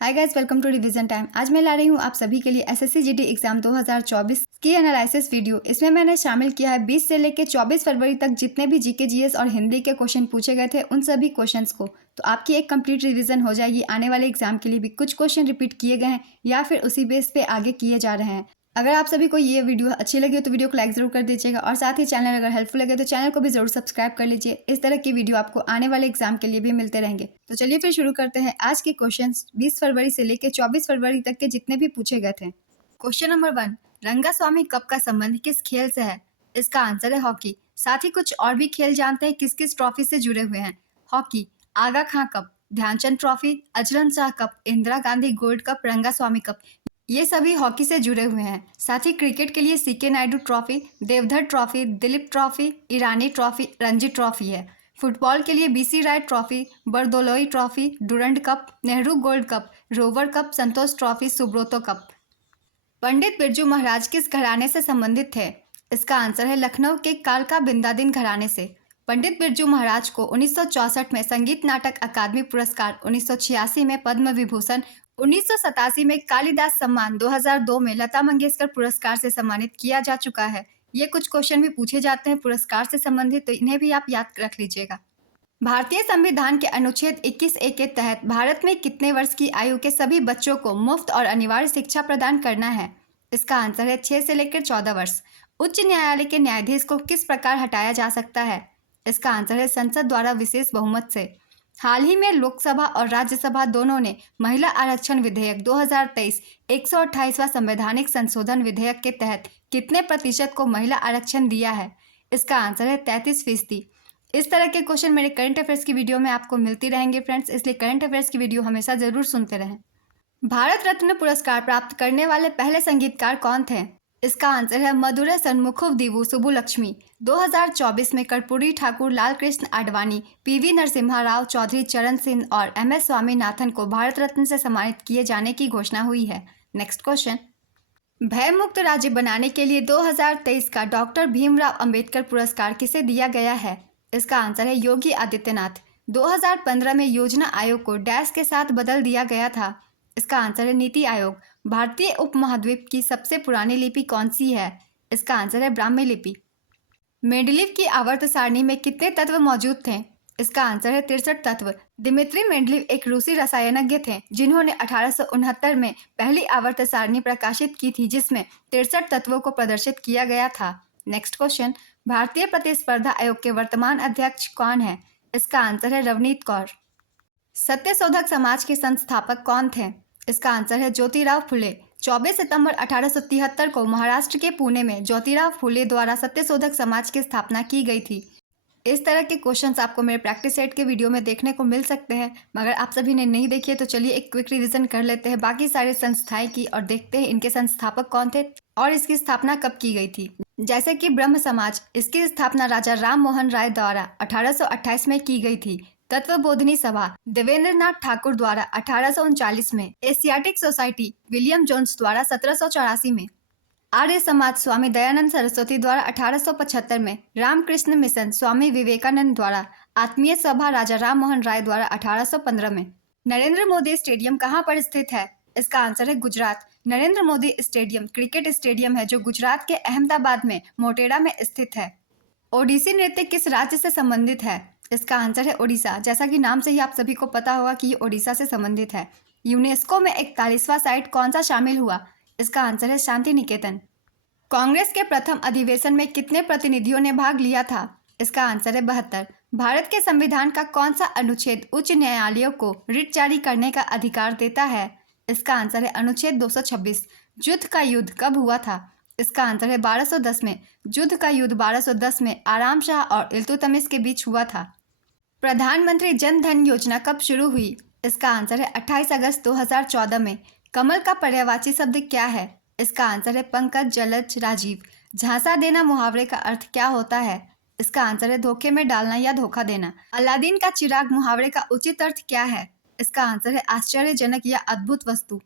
Hi guys, welcome to revision time. आज मैं ला रही हूँ आप सभी के लिए एसएससी जीडी एग्जाम 2024 की एनालिसिस वीडियो। इसमें मैंने शामिल किया है 20 से लेकर 24 फरवरी तक जितने भी जीके जीएस और हिंदी के क्वेश्चन पूछे गए थे उन सभी क्वेश्चंस को। तो आपकी एक कंप्लीट रिवीजन हो जाएगी। आने वाले एग्जाम के लिए भी कुछ क्वेश्चन रिपीट किए गए हैं या फिर उसी बेस पे आगे किए जा रहे हैं। अगर आप सभी को ये वीडियो अच्छी लगी हो तो वीडियो को लाइक जरूर कर दीजिएगा और साथ ही चैनल अगर हेल्पफुल लगे तो चैनल को भी जरूर सब्सक्राइब कर लीजिए। इस तरह की वीडियो आपको आने वाले एग्जाम के लिए भी मिलते रहेंगे। तो चलिए फिर शुरू करते हैं आज के क्वेश्चंस 20 फरवरी से लेकर 24 फरवरी तक के जितने भी पूछे गए थे। क्वेश्चन नंबर 1, रंगास्वामी कप का संबंध किस खेल से है? इसका आंसर है हॉकी। साथ ही कुछ और भी खेल जानते हैं किस किस ट्रॉफी से जुड़े हुए हैं। Hockey, Aga Khan cup, Dhyanchand Trophy, Azlan Shah cup, Indira Gandhi gold Cup, Rangaswamy Cup, ये सभी हॉकी से जुड़े हुए हैं। साथ ही क्रिकेट के लिए CK Naidu Trophy, Deodhar Trophy, Duleep Trophy, Irani Trophy, Ranji Trophy है। फुटबॉल के लिए BC Roy Trophy, Bordoloi Trophy, Durand Cup, Nehru Gold Cup, Rover Cup, Santosh Trophy, Subroto Cup. Pandit Birju Maharaj किस घराने से संबंधित थे? इसका आंसर है लखनऊ के कालका बिंदादिन घराने से। पंडित बिरजू महाराज को 1964 में संगीत नाटक अकादमी पुरस्कार, 1986 में पद्म विभूषण, 1987 में कालिदास सम्मान, 2002 में लता मंगेशकर पुरस्कार से सम्मानित किया जा चुका है। ये कुछ क्वेश्चन भी पूछे जाते हैं पुरस्कार से संबंधित, तो इन्हें भी आप याद रख लीजिएगा। भारतीय संविधान के अनुच्छेद 21A के तहत भारत में कितने वर्ष की आयु के सभी बच्चों को मुफ्त और अनिवार्य शिक्षा प्रदान करना है? इसका आंसर है 6 से लेकर 14 वर्ष। उच्च न्यायालय के न्यायाधीश को किस प्रकार हटाया जा सकता है? इसका आंसर है संसद द्वारा विशेष बहुमत से। हाल ही में लोकसभा और राज्यसभा दोनों ने महिला आरक्षण विधेयक 2023 128वां संवैधानिक संशोधन विधेयक के तहत कितने प्रतिशत को महिला आरक्षण दिया है? इसका आंसर है 33%। इस तरह के क्वेश्चन मेरे करंट अफेयर्स की वीडियो में आपको मिलती रहेंगे फ्रेंड्स, इसलिए करंट अफेयर्स की वीडियो हमेशा जरूर सुनते रहें। भारत रत्न पुरस्कार प्राप्त करने वाले पहले संगीतकार कौन थे? इसका आंसर है मधुरै सन्मुखव दीवु सुब्बुलक्ष्मी। 2024 में कर्पूरी ठाकुर, लाल कृष्ण आडवाणी, पीवी नरसिम्हा राव चौधरी चरण सिंह और MS स्वामीनाथन को भारत रत्न से सम्मानित किए जाने की घोषणा हुई है। नेक्स्ट क्वेश्चन, भयमुक्त राज्य बनाने के लिए 2023 का डॉक्टर भीमराव अंबेडकर पुरस्कार किसे दिया गया है? इसका आंसर है योगी आदित्यनाथ। 2015 में योजना आयोग को डैश के साथ बदल दिया गया था। इसका आंसर है नीति आयोग। भारतीय उपमहाद्वीप की सबसे पुरानी लिपि कौन सी है? इसका आंसर है ब्राह्मी लिपि। मेंडलीव की आवर्त सारणी में कितने तत्व मौजूद थे? इसका आंसर है 63 तत्व। दिमित्री मेंडलीव एक रूसी रसायनज्ञ थे जिन्होंने 1869 में पहली आवर्त सारणी प्रकाशित की थी जिसमें 63 तत्वों को प्रदर्शित किया गया था। नेक्स्ट क्वेश्चन, भारतीय प्रतिस्पर्धा आयोग के वर्तमान अध्यक्ष कौन है? इसका आंसर है रवनीत कौर। सत्यशोधक समाज के संस्थापक कौन थे? इसका आंसर है ज्योतिराव फुले। 24 सितंबर 1873 को महाराष्ट्र के पुणे में ज्योतिराव फुले द्वारा सत्यशोधक समाज की स्थापना की गई थी। इस तरह के क्वेश्चंस आपको मेरे प्रैक्टिस सेट के वीडियो में देखने को मिल सकते हैं, मगर आप सभी ने नहीं देखी है तो चलिए एक क्विक रिवीजन कर लेते हैं बाकी सारी संस्थाएं की और देखते हैं इनके संस्थापक कौन थे और इसकी स्थापना कब की गई थी। जैसे कि ब्रह्म समाज, इसकी स्थापना राजा राम मोहन राय द्वारा 1828 में की गई थी। तत्वबोधिनी सभा देवेंद्र नाथ ठाकुर द्वारा 1839 में। एशियाटिक सोसाइटी विलियम जोन्स द्वारा 1784 में। आर्य समाज स्वामी दयानंद सरस्वती द्वारा 1875 में। रामकृष्ण मिशन स्वामी विवेकानंद द्वारा। आत्मीय सभा राजा राम मोहन राय द्वारा 1815 में। नरेंद्र मोदी स्टेडियम कहाँ पर स्थित है? इसका आंसर है Gujarat. Narendra Modi stadium cricket stadium है जो गुजरात के अहमदाबाद में मोटेरा में स्थित है। ओडिसी नृत्य किस राज्य से संबंधित है? इसका आंसर है ओडिशा। जैसा कि नाम से ही आप सभी को पता होगा कि ये ओडिशा से संबंधित है। यूनेस्को में 41वां साइट कौन सा शामिल हुआ? इसका आंसर है शांति निकेतन। कांग्रेस के प्रथम अधिवेशन में कितने प्रतिनिधियों ने भाग लिया था? इसका आंसर है 72। भारत के संविधान का कौन सा अनुच्छेद उच्च न्यायालयों को रिट जारी करने का अधिकार देता है? इसका आंसर है अनुच्छेद 226। युद्ध का युद्ध कब हुआ था? इसका आंसर है 1210 में। युद्ध का युद्ध 1210 में आराम शाह और इल्तुतमिश के बीच हुआ था। प्रधानमंत्री जन धन योजना कब शुरू हुई? इसका आंसर है 28 अगस्त 2014 में। कमल का पर्यायवाची शब्द क्या है? इसका आंसर है पंकज, जलज, राजीव। झांसा देना मुहावरे का अर्थ क्या होता है? इसका आंसर है धोखे में डालना या धोखा देना। अलादीन का चिराग मुहावरे का उचित अर्थ क्या है? इसका आंसर है आश्चर्यजनक या अद्भुत वस्तु।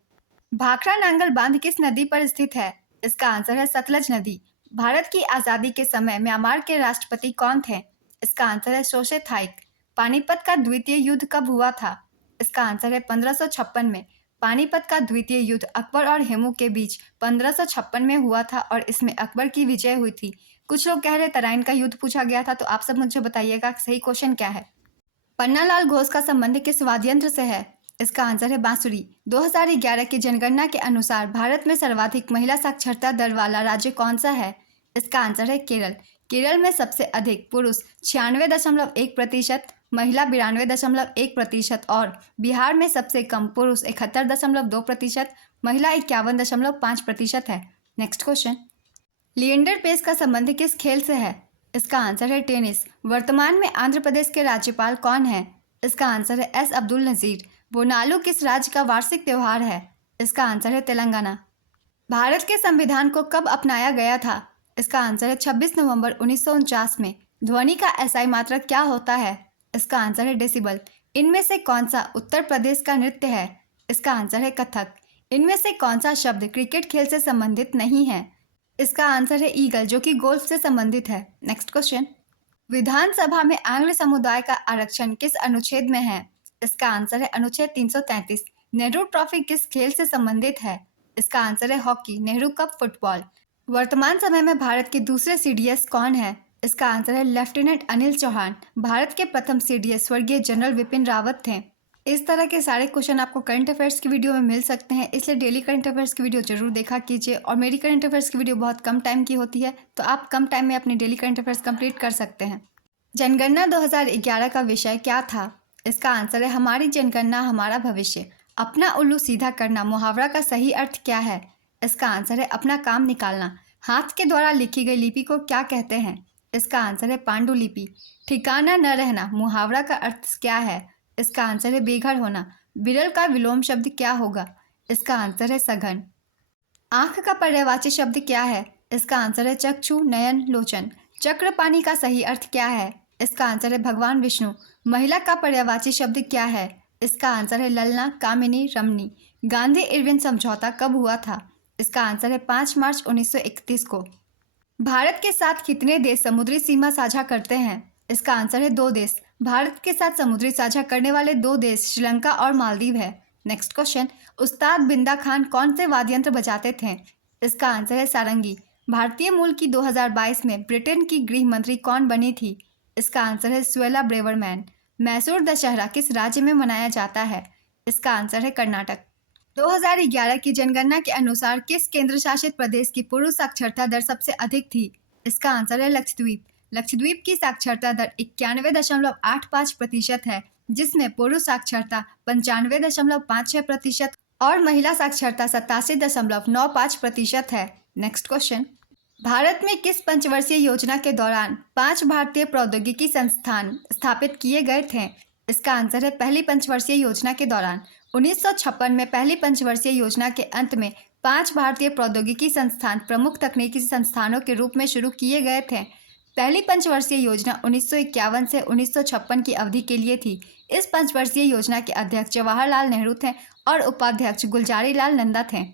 भाखड़ा नांगल बांध किस नदी पर स्थित है? इसका आंसर है सतलज नदी। भारत की आज़ादी के समय म्यांमार के राष्ट्रपति कौन थे? इसका आंसर है सोशे थाइक। पानीपत का द्वितीय युद्ध कब हुआ था? इसका आंसर है 1556 में। पानीपत का द्वितीय युद्ध अकबर और हेमू के बीच 1556 में हुआ था और इसमें अकबर की विजय हुई थी। कुछ लोग कह रहे तराइन का युद्ध पूछा गया था, तो आप सब मुझे बताइएगा सही क्वेश्चन क्या है। पन्नालाल घोष का संबंध किस वाद्य यंत्र से है? इसका आंसर है बांसुरी। 2011 की जनगणना के अनुसार भारत में सर्वाधिक महिला साक्षरता दर वाला राज्य कौन सा है? इसका आंसर है केरल। केरल में सबसे अधिक पुरुष 96.1%, महिला 92.1% और बिहार में सबसे कम पुरुष 71.2%, महिला 51.5% है। नेक्स्ट क्वेश्चन, लिएंडर पेस का संबंध किस खेल से है? इसका आंसर है टेनिस। वर्तमान में आंध्र प्रदेश के राज्यपाल कौन है? इसका आंसर है एस अब्दुल नज़ीर। बोनालू किस राज्य का वार्षिक त्यौहार है? इसका आंसर है तेलंगाना। भारत के संविधान को कब अपनाया गया था? इसका आंसर है 26 नवंबर 1949 में। ध्वनि का एसआई मात्रक क्या होता है? इसका आंसर है डेसिबल। इनमें से कौन सा उत्तर प्रदेश का नृत्य है? इसका आंसर है कथक। इनमें से कौन सा शब्द क्रिकेट खेल से संबंधित नहीं है? इसका आंसर है ईगल, जो कि गोल्फ से संबंधित है। नेक्स्ट क्वेश्चन, विधानसभा में आंग्ल समुदाय का आरक्षण किस अनुच्छेद में है? इसका आंसर है अनुच्छेद 333। नेहरू ट्रॉफी किस खेल से संबंधित है? इसका आंसर है हॉकी, नेहरू कप फुटबॉल। वर्तमान समय में भारत के दूसरे सीडीएस कौन है? इसका आंसर है लेफ्टिनेंट अनिल चौहान। भारत के प्रथम सीडीएस स्वर्गीय जनरल विपिन रावत थे। इस तरह के सारे क्वेश्चन आपको करंट अफेयर्स की वीडियो में मिल सकते हैं, इसलिए डेली करंट अफेयर्स की वीडियो जरूर देखा कीजिए। और मेरी करंट अफेयर्स की वीडियो बहुत कम टाइम की होती है, तो आप कम टाइम में अपनी डेली करंट अफेयर्स कंप्लीट कर सकते हैं। जनगणना 2011 का विषय क्या था? इसका आंसर है हमारी जनगणना हमारा भविष्य। अपना उल्लू सीधा करना मुहावरा का सही अर्थ क्या है? इसका आंसर है अपना काम निकालना। हाथ के द्वारा लिखी गई लिपि को क्या कहते हैं? इसका आंसर है पांडुलिपि। ठिकाना न रहना मुहावरा का अर्थ क्या है? इसका आंसर है बेघर होना। बिरल का विलोम शब्द क्या होगा? इसका आंसर है सघन। आंख का पर्यायवाची शब्द क्या है? इसका आंसर है चक्षु, नयन, लोचन। चक्रपाणी का सही अर्थ क्या है? इसका आंसर है भगवान विष्णु। महिला का पर्यायवाची शब्द क्या है? इसका आंसर है ललना, कामिनी, रमणी। गांधी इरविन समझौता कब हुआ था? इसका आंसर है 5 मार्च 1931 को। भारत के साथ कितने देश समुद्री सीमा साझा करते हैं? इसका आंसर है 2 देश। भारत के साथ समुद्री साझा करने वाले 2 देश श्रीलंका और मालदीव है। नेक्स्ट क्वेश्चन, उस्ताद बिंदा खान कौन से वाद्य यंत्र बजाते थे? इसका आंसर है सारंगी। भारतीय मूल की 2022 में ब्रिटेन की गृह मंत्री कौन बनी थी? इसका आंसर है स्वेला ब्रेवरमैन। मैसूर दशहरा किस राज्य में मनाया जाता है? इसका आंसर है कर्नाटक। 2011 की जनगणना के अनुसार किस केंद्र शासित प्रदेश की पुरुष साक्षरता दर सबसे अधिक थी? इसका आंसर है लक्षद्वीप। लक्षद्वीप की साक्षरता दर 91.85% है, जिसमें पुरुष साक्षरता 95.56% और महिला साक्षरता 87.95% है। नेक्स्ट क्वेश्चन, भारत में किस पंचवर्षीय योजना के दौरान 5 भारतीय प्रौद्योगिकी संस्थान स्थापित किए गए थे? इसका आंसर है पहली पंचवर्षीय योजना के दौरान। 1956 में पहली पंचवर्षीय योजना के अंत में 5 भारतीय प्रौद्योगिकी संस्थान प्रमुख तकनीकी संस्थानों के रूप में शुरू किए गए थे। पहली पंचवर्षीय योजना 1951 से 1956 की अवधि के लिए थी। इस पंचवर्षीय योजना के अध्यक्ष जवाहरलाल नेहरू थे और उपाध्यक्ष गुलजारी लाल नंदा थे।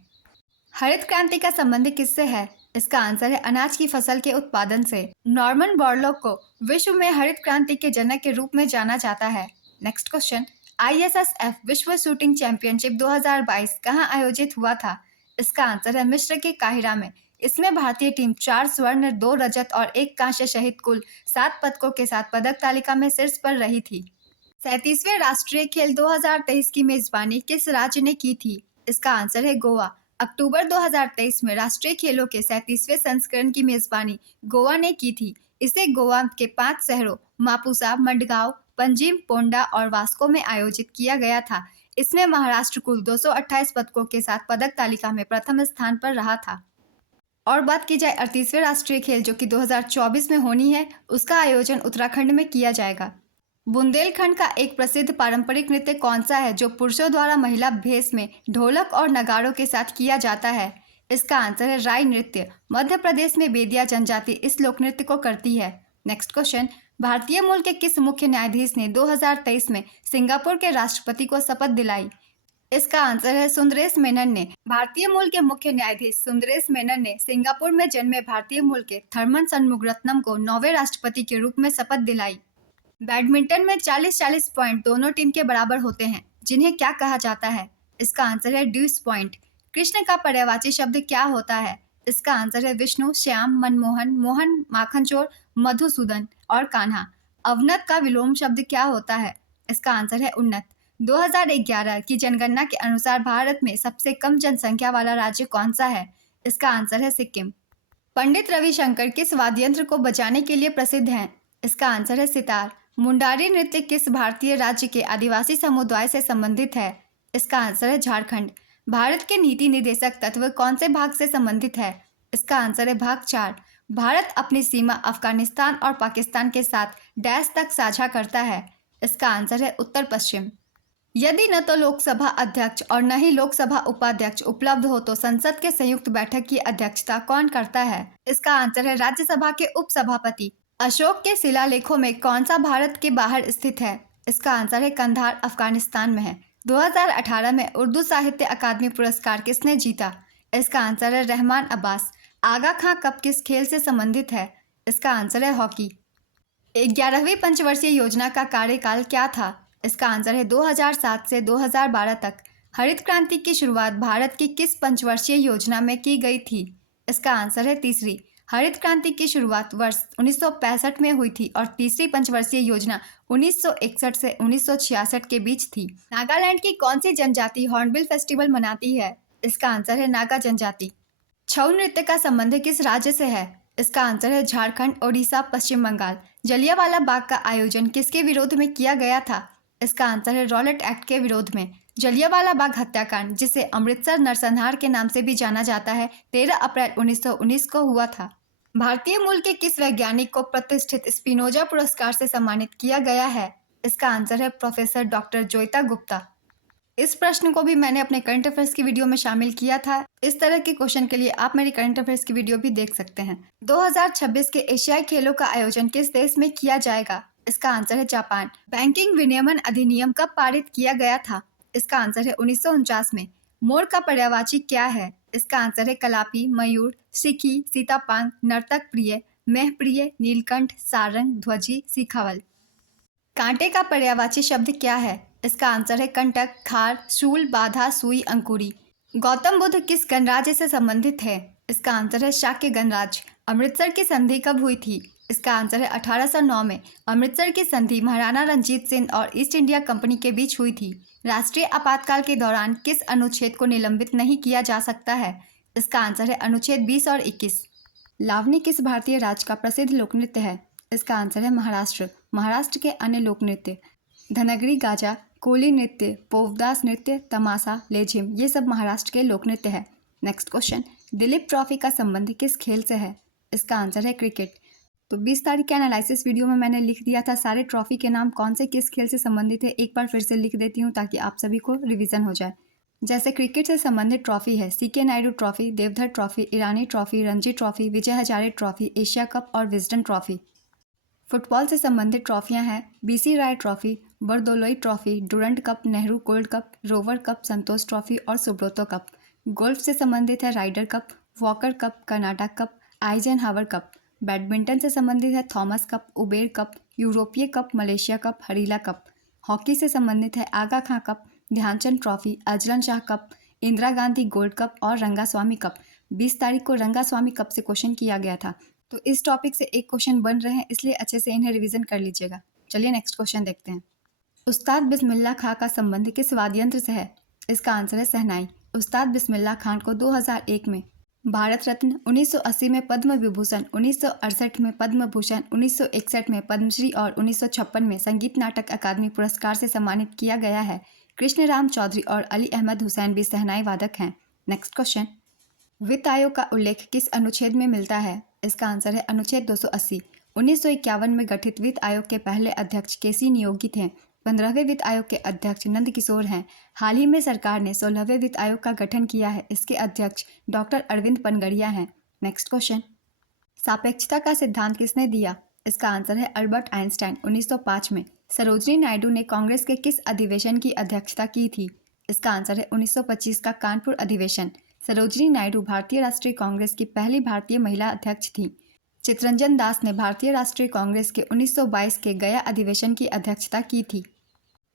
हरित क्रांति का संबंध किससे है? इसका आंसर है अनाज की फसल के उत्पादन से। नॉर्मन बोरलॉग को विश्व में हरित क्रांति के जनक के रूप में जाना जाता है। नेक्स्ट क्वेश्चन, ISSF विश्व शूटिंग चैंपियनशिप 2022 कहाँ आयोजित हुआ था? इसका आंसर है मिस्र के काहिरा में। इसमें भारतीय टीम 4 स्वर्ण, 2 रजत और 1 कांस्य सहित कुल 7 पदकों के साथ पदक तालिका में शीर्ष पर रही थी। 37वें राष्ट्रीय खेल 2023 की मेजबानी किस राज्य ने की थी? इसका आंसर है गोवा। अक्टूबर 2023 में राष्ट्रीय खेलों के 37वें संस्करण की मेजबानी गोवा ने की थी। इसे गोवा के 5 शहरों मापुसा, मडगांव, पंजिम, पोंडा और वास्को में आयोजित किया गया था। इसमें महाराष्ट्र कुल 228 पदकों के साथ पदक तालिका में प्रथम स्थान पर रहा था। और बात की जाए 38वें राष्ट्रीय खेल जो कि 2024 में होनी है, उसका आयोजन उत्तराखंड में किया जाएगा। बुंदेलखंड का एक प्रसिद्ध पारंपरिक नृत्य कौन सा है जो पुरुषों द्वारा महिला भेष में ढोलक और नगाड़ों के साथ किया जाता है? इसका आंसर है राई नृत्य। मध्य प्रदेश में बेदिया जनजाति इस लोक नृत्य को करती है। नेक्स्ट क्वेश्चन, भारतीय मूल के किस मुख्य न्यायाधीश ने 2023 में सिंगापुर के राष्ट्रपति को शपथ दिलाई? इसका आंसर है सुंदरेश मेनन ने। भारतीय मूल के मुख्य न्यायाधीश सुंदरेश मेनन ने सिंगापुर में जन्मे भारतीय मूल के थर्मन षणमुगरत्नम को 9वें राष्ट्रपति के रूप में शपथ दिलाई। बैडमिंटन में 40-40 पॉइंट दोनों टीम के बराबर होते हैं, जिन्हें क्या कहा जाता है? इसका आंसर है ड्यूस पॉइंट। कृष्ण का पर्यायवाची शब्द क्या होता है? इसका आंसर है विष्णु, श्याम, मनमोहन, मोहन, माखनचोर, मधुसूदन और कान्हा। अवनत का विलोम शब्द क्या होता है? इसका आंसर है उन्नत। 2011 की जनगणना के अनुसार भारत में सबसे कम जनसंख्या वाला राज्य कौन सा है? इसका आंसर है सिक्किम। पंडित रविशंकर किस वाद्य यंत्र को बजाने के लिए प्रसिद्ध हैं? इसका आंसर है सितार। मुंडारी नृत्य किस भारतीय राज्य के आदिवासी समुदाय से संबंधित है? इसका आंसर है झारखंड। भारत के नीति निर्देशक तत्व कौन से भाग से संबंधित है? इसका आंसर है भाग 4। भारत अपनी सीमा अफगानिस्तान और पाकिस्तान के साथ डैश तक साझा करता है? इसका आंसर है उत्तर पश्चिम। यदि न तो लोकसभा अध्यक्ष और न ही लोकसभा उपाध्यक्ष उपलब्ध हो तो संसद के संयुक्त बैठक की अध्यक्षता कौन करता है? इसका आंसर है राज्यसभा के उपसभापति। अशोक के शिलालेखों में कौन सा भारत के बाहर स्थित है? इसका आंसर है कंधार, अफगानिस्तान में है। 2018 में उर्दू साहित्य अकादमी पुरस्कार किसने जीता? इसका आंसर है रहमान अब्बास। आगा खां कप किस खेल से संबंधित है? इसका आंसर है हॉकी। 11वीं पंचवर्षीय योजना का कार्यकाल क्या था? इसका आंसर है 2007 से 2012 तक। हरित क्रांति की शुरुआत भारत की किस पंचवर्षीय योजना में की गई थी? इसका आंसर है तीसरी। हरित क्रांति की शुरुआत वर्ष 1965 में हुई थी और तीसरी पंचवर्षीय योजना 1961 से 1966 के बीच थी। नागालैंड की कौन सी जनजाति हॉर्नबिल फेस्टिवल मनाती है? इसका आंसर है नागा जनजाति। छऊ नृत्य का संबंध किस राज्य से है? इसका आंसर है झारखंड, ओडिशा, पश्चिम बंगाल। जलियांवाला बाग का आयोजन किसके विरोध में किया गया था? इसका आंसर है रॉलेट एक्ट के विरोध में। जलियांवाला बाग हत्याकांड, जिसे अमृतसर नरसंहार के नाम से भी जाना जाता है, 13 अप्रैल 1919 को हुआ था। भारतीय मूल के किस वैज्ञानिक को प्रतिष्ठित स्पिनोजा पुरस्कार से सम्मानित किया गया है? इसका आंसर है प्रोफेसर डॉक्टर जोयिता गुप्ता। इस प्रश्न को भी मैंने अपने करंट अफेयर्स की वीडियो में शामिल किया था। इस तरह के क्वेश्चन के लिए आप मेरी करंट अफेयर्स की वीडियो भी देख सकते हैं। 2026 के एशियाई खेलों का आयोजन किस देश में किया जाएगा? इसका आंसर है जापान। बैंकिंग विनियमन अधिनियम कब पारित किया गया था? इसका आंसर है 1949 में। मोर का पर्यायवाची क्या है? इसका आंसर है कलापी, मयूर, सिखी, सीतापांग, नर्तक प्रिय, मेह प्रिय, नीलकंठ, सारंग, ध्वजी, सिखावल। कांटे का पर्यायवाची शब्द क्या है? इसका आंसर है कंटक, खार, शूल, बाधा, सुई, अंकुरी। गौतम बुद्ध किस गणराज्य से संबंधित है? इसका आंसर है शाक्य गणराज्य। अमृतसर की संधि कब हुई थी? इसका आंसर है 1809 में। अमृतसर की संधि महाराणा रंजीत सिंह और ईस्ट इंडिया कंपनी के बीच हुई थी। राष्ट्रीय आपातकाल के दौरान किस अनुच्छेद को निलंबित नहीं किया जा सकता है? इसका आंसर है अनुच्छेद 20 और 21। लावनी किस भारतीय राज्य का प्रसिद्ध लोकनृत्य है? इसका आंसर है महाराष्ट्र। महाराष्ट्र के अन्य लोक नृत्य धनगरी गाजा, कोली नृत्य, पोवदास नृत्य, तमाशा, लेझिम, ये सब महाराष्ट्र के लोक नृत्य है। नेक्स्ट क्वेश्चन, दिलीप ट्रॉफी का संबंध किस खेल से है? इसका आंसर है क्रिकेट। तो 20 तारीख के एनालिसिस वीडियो में मैंने लिख दिया था सारे ट्रॉफी के नाम कौन से किस खेल से संबंधित है। एक बार फिर से लिख देती हूँ ताकि आप सभी को रिवीजन हो जाए। जैसे क्रिकेट से संबंधित ट्रॉफी है CK Naidu Trophy, Deodhar Trophy, Irani Trophy, Ranji Trophy, Vijay Hazare Trophy, Asia Cup और विजडन ट्रॉफी। फुटबॉल से संबंधित ट्रॉफियां हैं BC Roy Trophy, Bordoloi Trophy, Durand Cup, Nehru Gold Cup, Rover Cup, Santosh Trophy और सुब्रोतो कप। गोल्फ से संबंधित है Ryder Cup, Walker Cup, Karnataka Cup, Eisenhower Cup. Badminton से संबंधित है थॉमस कप, उबेर कप, यूरोपीय कप, मलेशिया कप, हरीला कप। हॉकी से संबंधित है Aga Khan cup, Dhyanchand trophy, Azlan Shah cup, Indira Gandhi gold cup और रंगास्वामी कप। 20 तारीख को रंगास्वामी कप से क्वेश्चन किया गया था। तो इस टॉपिक से एक क्वेश्चन बन रहे हैं, इसलिए अच्छे से इन्हें रिवीजन कर लीजिएगा। चलिए नेक्स्ट क्वेश्चन देखते हैं। उस्ताद बिस्मिल्लाह खां का संबंध किस वाद्य यंत्र से है? इसका आंसर है शहनाई। उस्ताद बिस्मिल्लाह खान को 2001 में भारत रत्न, 1980 में पद्म विभूषण, 1968 में पद्म भूषण, 1961 में पद्मश्री और 1956 में संगीत नाटक अकादमी पुरस्कार से सम्मानित किया गया है। कृष्ण राम चौधरी और अली अहमद हुसैन भी शहनाई वादक हैं। नेक्स्ट क्वेश्चन, वित्त आयोग का उल्लेख किस अनुच्छेद में मिलता है? इसका आंसर है अनुच्छेद 280। 1951 में गठित वित्त आयोग के पहले अध्यक्ष केसी नियोगी थे। 15वें वित्त आयोग के अध्यक्ष नंद किशोर हैं। हाल ही में सरकार ने 16वें वित्त आयोग का गठन किया है। इसके अध्यक्ष डॉक्टर अरविंद पनगड़िया हैं। नेक्स्ट क्वेश्चन, सापेक्षता का सिद्धांत किसने दिया? इसका आंसर है अल्बर्ट आइंस्टाइन 1905 में। सरोजनी नायडू ने कांग्रेस के किस अधिवेशन की अध्यक्षता की थी? इसका आंसर है 1925 का कानपुर अधिवेशन। सरोजनी नायडू भारतीय राष्ट्रीय कांग्रेस की पहली भारतीय महिला अध्यक्ष थी। चितरंजन दास ने भारतीय राष्ट्रीय कांग्रेस के 1922 के गया अधिवेशन की अध्यक्षता की थी।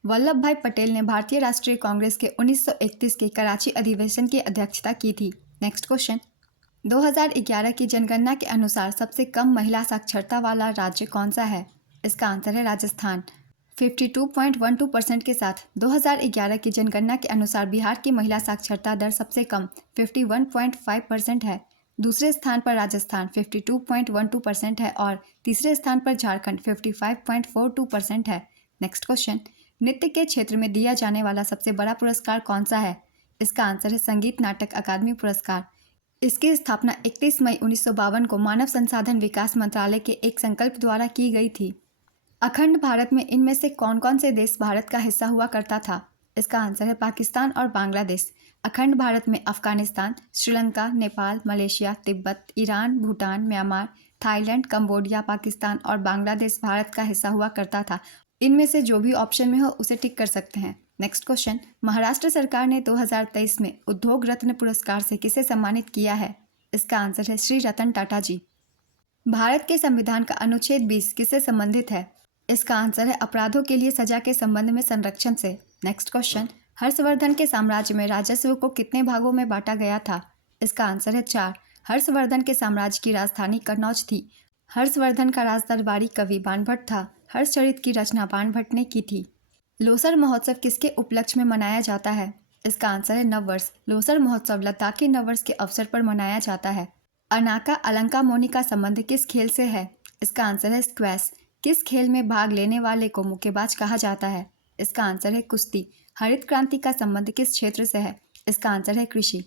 वल्लभ भाई पटेल ने भारतीय राष्ट्रीय कांग्रेस के 1931 के कराची अधिवेशन की अध्यक्षता की थी। नेक्स्ट क्वेश्चन, 2011 की जनगणना के अनुसार सबसे कम महिला साक्षरता वाला राज्य कौन सा है? इसका आंसर है राजस्थान। 52.12% के साथ 2011 की जनगणना के अनुसार बिहार की महिला साक्षरता दर सबसे कम 51.5% है। दूसरे स्थान पर राजस्थान 52.12% है और तीसरे स्थान पर झारखंड 55.42% है। नेक्स्ट क्वेश्चन, नृत्य के क्षेत्र में दिया जाने वाला सबसे बड़ा पुरस्कार कौन सा है? इसका आंसर है संगीत नाटक अकादमी पुरस्कार। इसकी स्थापना 31 मई 1952 को मानव संसाधन विकास मंत्रालय के एक संकल्प द्वारा की गई थी। अखंड भारत में इनमें से कौन कौन से देश भारत का हिस्सा हुआ करता था? इसका आंसर है पाकिस्तान और बांग्लादेश। अखंड भारत में Afghanistan, Sri Lanka, Nepal, Malaysia, Tibet, Iran, Bhutan, Myanmar, Thailand, Cambodia, Pakistan और बांग्लादेश भारत का हिस्सा हुआ करता था। इनमें से जो भी ऑप्शन में हो उसे टिक कर सकते हैं। नेक्स्ट क्वेश्चन, महाराष्ट्र सरकार ने 2023 में उद्योग रत्न पुरस्कार से किसे सम्मानित किया है? इसका आंसर है श्री रतन टाटा जी। भारत के संविधान का अनुच्छेद 20 किससे संबंधित है? इसका आंसर है अपराधों के लिए सजा के संबंध में संरक्षण से। नेक्स्ट क्वेश्चन, हर्षवर्धन के साम्राज्य में राजस्व को कितने भागों में बांटा गया था? इसका आंसर है 4। हर्षवर्धन के साम्राज्य की राजधानी कन्नौज थी। हर्षवर्धन का राजदरबारी कवि बाणभट्ट था। हर्षचरित की रचना बाणभट्ट ने की थी। लोसर महोत्सव किसके उपलक्ष्य में मनाया जाता है? इसका आंसर है नववर्ष। लोसर महोत्सव लद्दाखी नववर्ष के अवसर पर मनाया जाता है। अनाका अलंका मोनी का संबंध किस खेल से है? इसका आंसर है स्क्वैश। किस खेल में भाग लेने वाले को मुक्केबाज कहा जाता है? इसका आंसर है कुश्ती। हरित क्रांति का संबंध किस क्षेत्र से है? इसका आंसर है कृषि।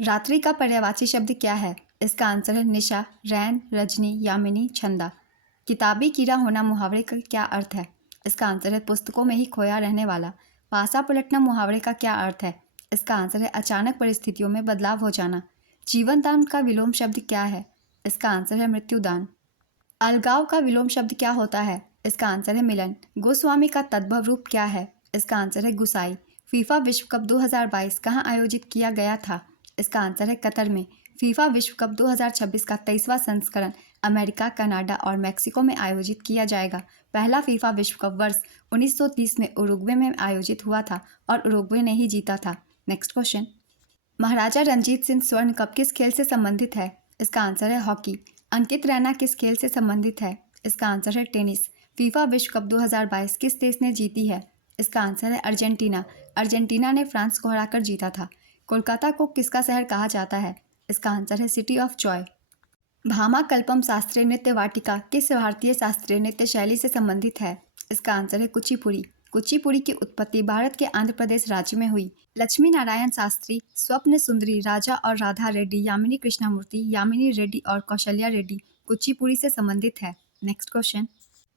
रात्रि का पर्यायवाची शब्द क्या है? इसका आंसर है निशा, रैन, रजनी, यामिनी, छंदा। किताबी कीड़ा होना मुहावरे का क्या अर्थ है? इसका आंसर है पुस्तकों में ही खोया रहने वाला। पासा पलटना मुहावरे का क्या अर्थ है? इसका आंसर है अचानक परिस्थितियों में बदलाव हो जाना। जीवन दान का विलोम शब्द क्या है? इसका आंसर है मृत्युदान। अलगाव का विलोम शब्द क्या होता है? इसका आंसर है मिलन। गोस्वामी का तद्भव रूप क्या है? इसका आंसर है गुसाई। फीफा विश्व कप 2022 कहाँ आयोजित किया गया था? इसका आंसर है कतर में। फीफा विश्व कप 2026 का 23वां संस्करण अमेरिका, कनाडा और मैक्सिको में आयोजित किया जाएगा। पहला फीफा विश्व कप वर्ष 1930 में उरुग्वे में आयोजित हुआ था और उरुग्वे ने ही जीता था। नेक्स्ट क्वेश्चन, महाराजा रंजीत सिंह स्वर्ण कप किस खेल से संबंधित है? इसका आंसर है हॉकी। अंकित रैना किस खेल से संबंधित है? इसका आंसर है टेनिस। फीफा विश्व कप 2022 किस देश ने जीती है? इसका आंसर है अर्जेंटीना। अर्जेंटीना ने फ्रांस को हराकर जीता था। कोलकाता को किसका शहर कहा जाता है? इसका आंसर है सिटी ऑफ जॉय। भामा कल्पम शास्त्रीय नृत्य वाटिका किस भारतीय शास्त्रीय नृत्य शैली से संबंधित है? इसका आंसर है कुचिपुड़ी। कुचिपुड़ी की उत्पत्ति भारत के आंध्र प्रदेश राज्य में हुई। लक्ष्मी नारायण शास्त्री, स्वप्न सुंदरी, राजा और राधा रेड्डी, यामिनी कृष्णमूर्ति, यामिनी रेड्डी और कौशल्या रेड्डी कुचिपुड़ी से संबंधित है। नेक्स्ट क्वेश्चन,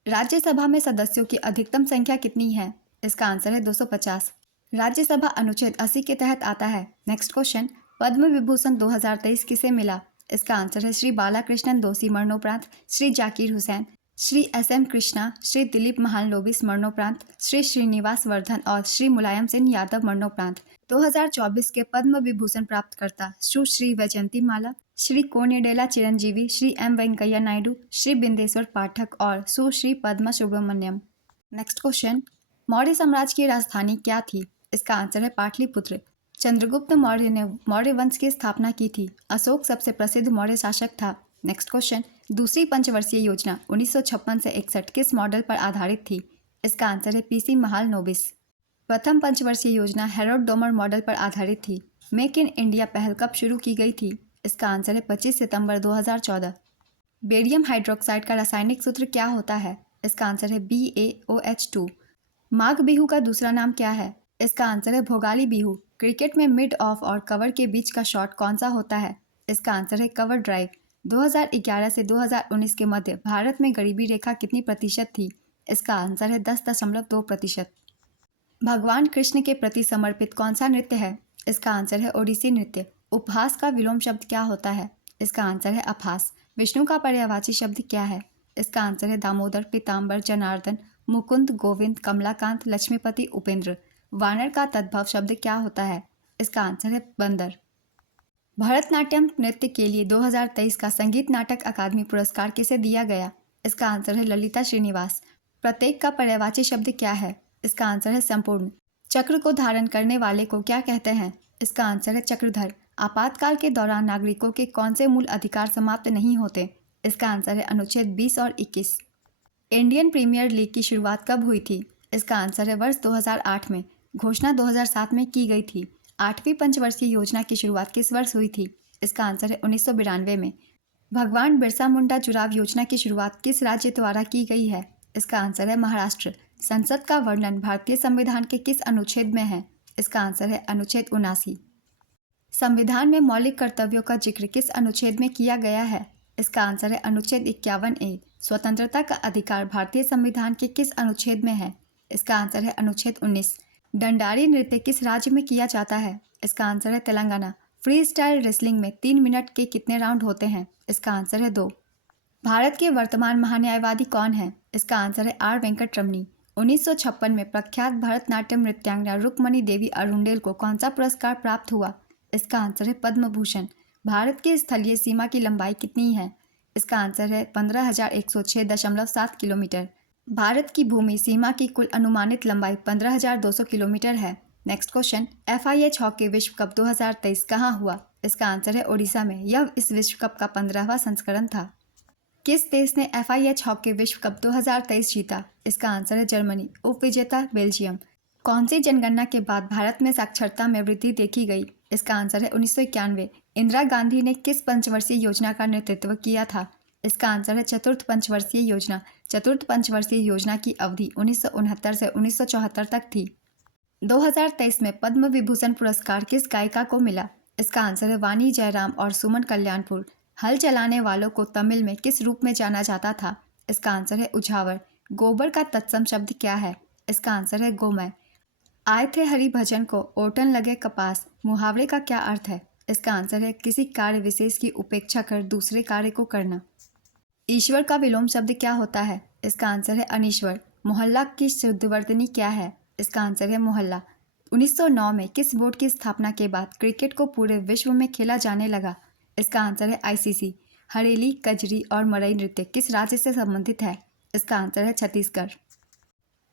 राज्यसभा में सदस्यों की अधिकतम संख्या कितनी है? इसका आंसर है 250। राज्यसभा अनुच्छेद 80 के तहत आता है। नेक्स्ट क्वेश्चन, पद्म विभूषण 2023 किसे मिला? इसका आंसर है श्री बालाकृष्णन दोषी मरणोपरांत, श्री जाकिर हुसैन, श्री SM कृष्णा, श्री दिलीप महालनोबिस मरणोपरांत, श्री श्रीनिवास वर्धन और श्री मुलायम सिंह यादव मरणोपरांत। 2024 के पद्म विभूषण प्राप्तकर्ता सुश्री वैजयंती माला, श्री कोनिडेला चिरंजीवी, श्री M वेंकैया नायडू, श्री बिंदेश्वर पाठक और सुश्री पद्मा सुब्रमण्यम। नेक्स्ट क्वेश्चन, मौर्य साम्राज्य की राजधानी क्या थी? इसका आंसर है पाटलिपुत्र। चंद्रगुप्त मौर्य ने मौर्य वंश की स्थापना की थी। अशोक सबसे प्रसिद्ध मौर्य शासक था। नेक्स्ट क्वेश्चन, दूसरी पंचवर्षीय योजना 1956 से 61 किस मॉडल पर आधारित थी? इसका आंसर है PC महालनोबिस। प्रथम पंचवर्षीय योजना हेरोड डोमर मॉडल पर आधारित थी। मेक इन इंडिया पहल कब शुरू की गई थी? इसका आंसर है 25 सितंबर 2014। बेरियम हाइड्रोक्साइड का रासायनिक सूत्र क्या होता है? इसका आंसर है BaOH2। माघ बिहू का दूसरा नाम क्या है? इसका आंसर है भोगाली बिहू। क्रिकेट में मिड ऑफ और कवर के बीच का शॉट कौन सा होता है? इसका आंसर है कवर ड्राइव। 2011 से 2019 के मध्य भारत में गरीबी रेखा कितनी प्रतिशत थी? इसका आंसर है 10.2%। भगवान कृष्ण के प्रति समर्पित कौन सा नृत्य है? इसका आंसर है ओडिसी नृत्य। उपहास का विलोम शब्द क्या होता है? इसका आंसर है अपहास। विष्णु का पर्यायवाची शब्द क्या है? इसका आंसर है दामोदर, पीताम्बर, जनार्दन, मुकुंद, गोविंद, कमलाकांत, लक्ष्मीपति, उपेंद्र। वानर का तद्भव शब्द क्या होता है? इसका आंसर है बंदर। भरतनाट्यम नृत्य के लिए 2023 का संगीत नाटक अकादमी पुरस्कार किसे दिया गया? इसका आंसर है ललिता श्रीनिवास। प्रत्येक का पर्यायवाची शब्द क्या है? इसका आंसर है संपूर्ण। चक्र को धारण करने वाले को क्या कहते हैं? इसका आंसर है चक्रधर। आपातकाल के दौरान नागरिकों के कौन से मूल अधिकार समाप्त नहीं होते? इसका आंसर है अनुच्छेद 20 और 21। इंडियन प्रीमियर लीग की शुरुआत कब हुई थी? इसका आंसर है वर्ष 2008 में। घोषणा 2007 में की गई थी। 8वीं पंचवर्षीय योजना की शुरुआत किस वर्ष हुई थी? इसका आंसर है 1992 में। भगवान बिरसा मुंडा जुड़ाव योजना की शुरुआत किस राज्य द्वारा की गई है? इसका आंसर है महाराष्ट्र। संसद का वर्णन भारतीय संविधान के किस अनुच्छेद में है? इसका आंसर है अनुच्छेद 79। संविधान में मौलिक कर्तव्यों का जिक्र किस अनुच्छेद में किया गया है? इसका आंसर है अनुच्छेद 51A। स्वतंत्रता का अधिकार भारतीय संविधान के किस अनुच्छेद में है? इसका आंसर है अनुच्छेद 19। डंडारी नृत्य किस राज्य में किया जाता है? इसका आंसर है तेलंगाना। फ्री स्टाइल रेसलिंग में 3 मिनट के कितने राउंड होते हैं? इसका आंसर है 2। भारत के वर्तमान महान्यायवादी कौन है? इसका आंसर है आर वेंकट रमनी। 1956 में प्रख्यात भरतनाट्यम नृत्यांगना रुक्मणी देवी अरुंडेल को कौन सा पुरस्कार प्राप्त हुआ? इसका आंसर है पद्म भूषण। भारत की स्थलीय सीमा की लंबाई कितनी है? इसका आंसर है 15,106.7 किलोमीटर। भारत की भूमि सीमा की कुल अनुमानित लंबाई 15,200 किलोमीटर है। नेक्स्ट क्वेश्चन, FIH हॉकी विश्व कप 2023 कहाँ हुआ? इसका आंसर है ओडिशा में। यह इस विश्व कप का 15वां संस्करण था। किस देश ने FIH हॉकी विश्व कप 2023 जीता? इसका आंसर है जर्मनी। उपविजेता बेल्जियम। कौन सी जनगणना के बाद भारत में साक्षरता में वृद्धि देखी गई? इसका आंसर है 1991। इंदिरा गांधी ने किस पंचवर्षीय योजना का नेतृत्व किया था? इसका आंसर है चतुर्थ पंचवर्षीय योजना। चतुर्थ पंचवर्षीय योजना की अवधि 1969 से 1974 तक थी। 2023 में पद्म विभूषण पुरस्कार किस गायिका को मिला? इसका आंसर है वाणी जयराम और सुमन कल्याणपुर। हल चलाने वालों को तमिल में किस रूप में जाना जाता था? इसका आंसर है उझावर। गोबर का तत्सम शब्द क्या है? इसका आंसर है गोमय। आए थे हरि भजन को ओटन लगे कपास मुहावरे का क्या अर्थ है? इसका आंसर है किसी कार्य विशेष की उपेक्षा कर दूसरे कार्य को करना। ईश्वर का विलोम शब्द क्या होता है? इसका आंसर है अनीश्वर। मोहल्ला की शुद्धवर्तनी क्या है? इसका आंसर है मोहल्ला। 1909 में किस बोर्ड की स्थापना के बाद क्रिकेट को पूरे विश्व में खेला जाने लगा? इसका आंसर है ICC। हरेली, कजरी और मरई नृत्य किस राज्य से संबंधित है? इसका आंसर है छत्तीसगढ़।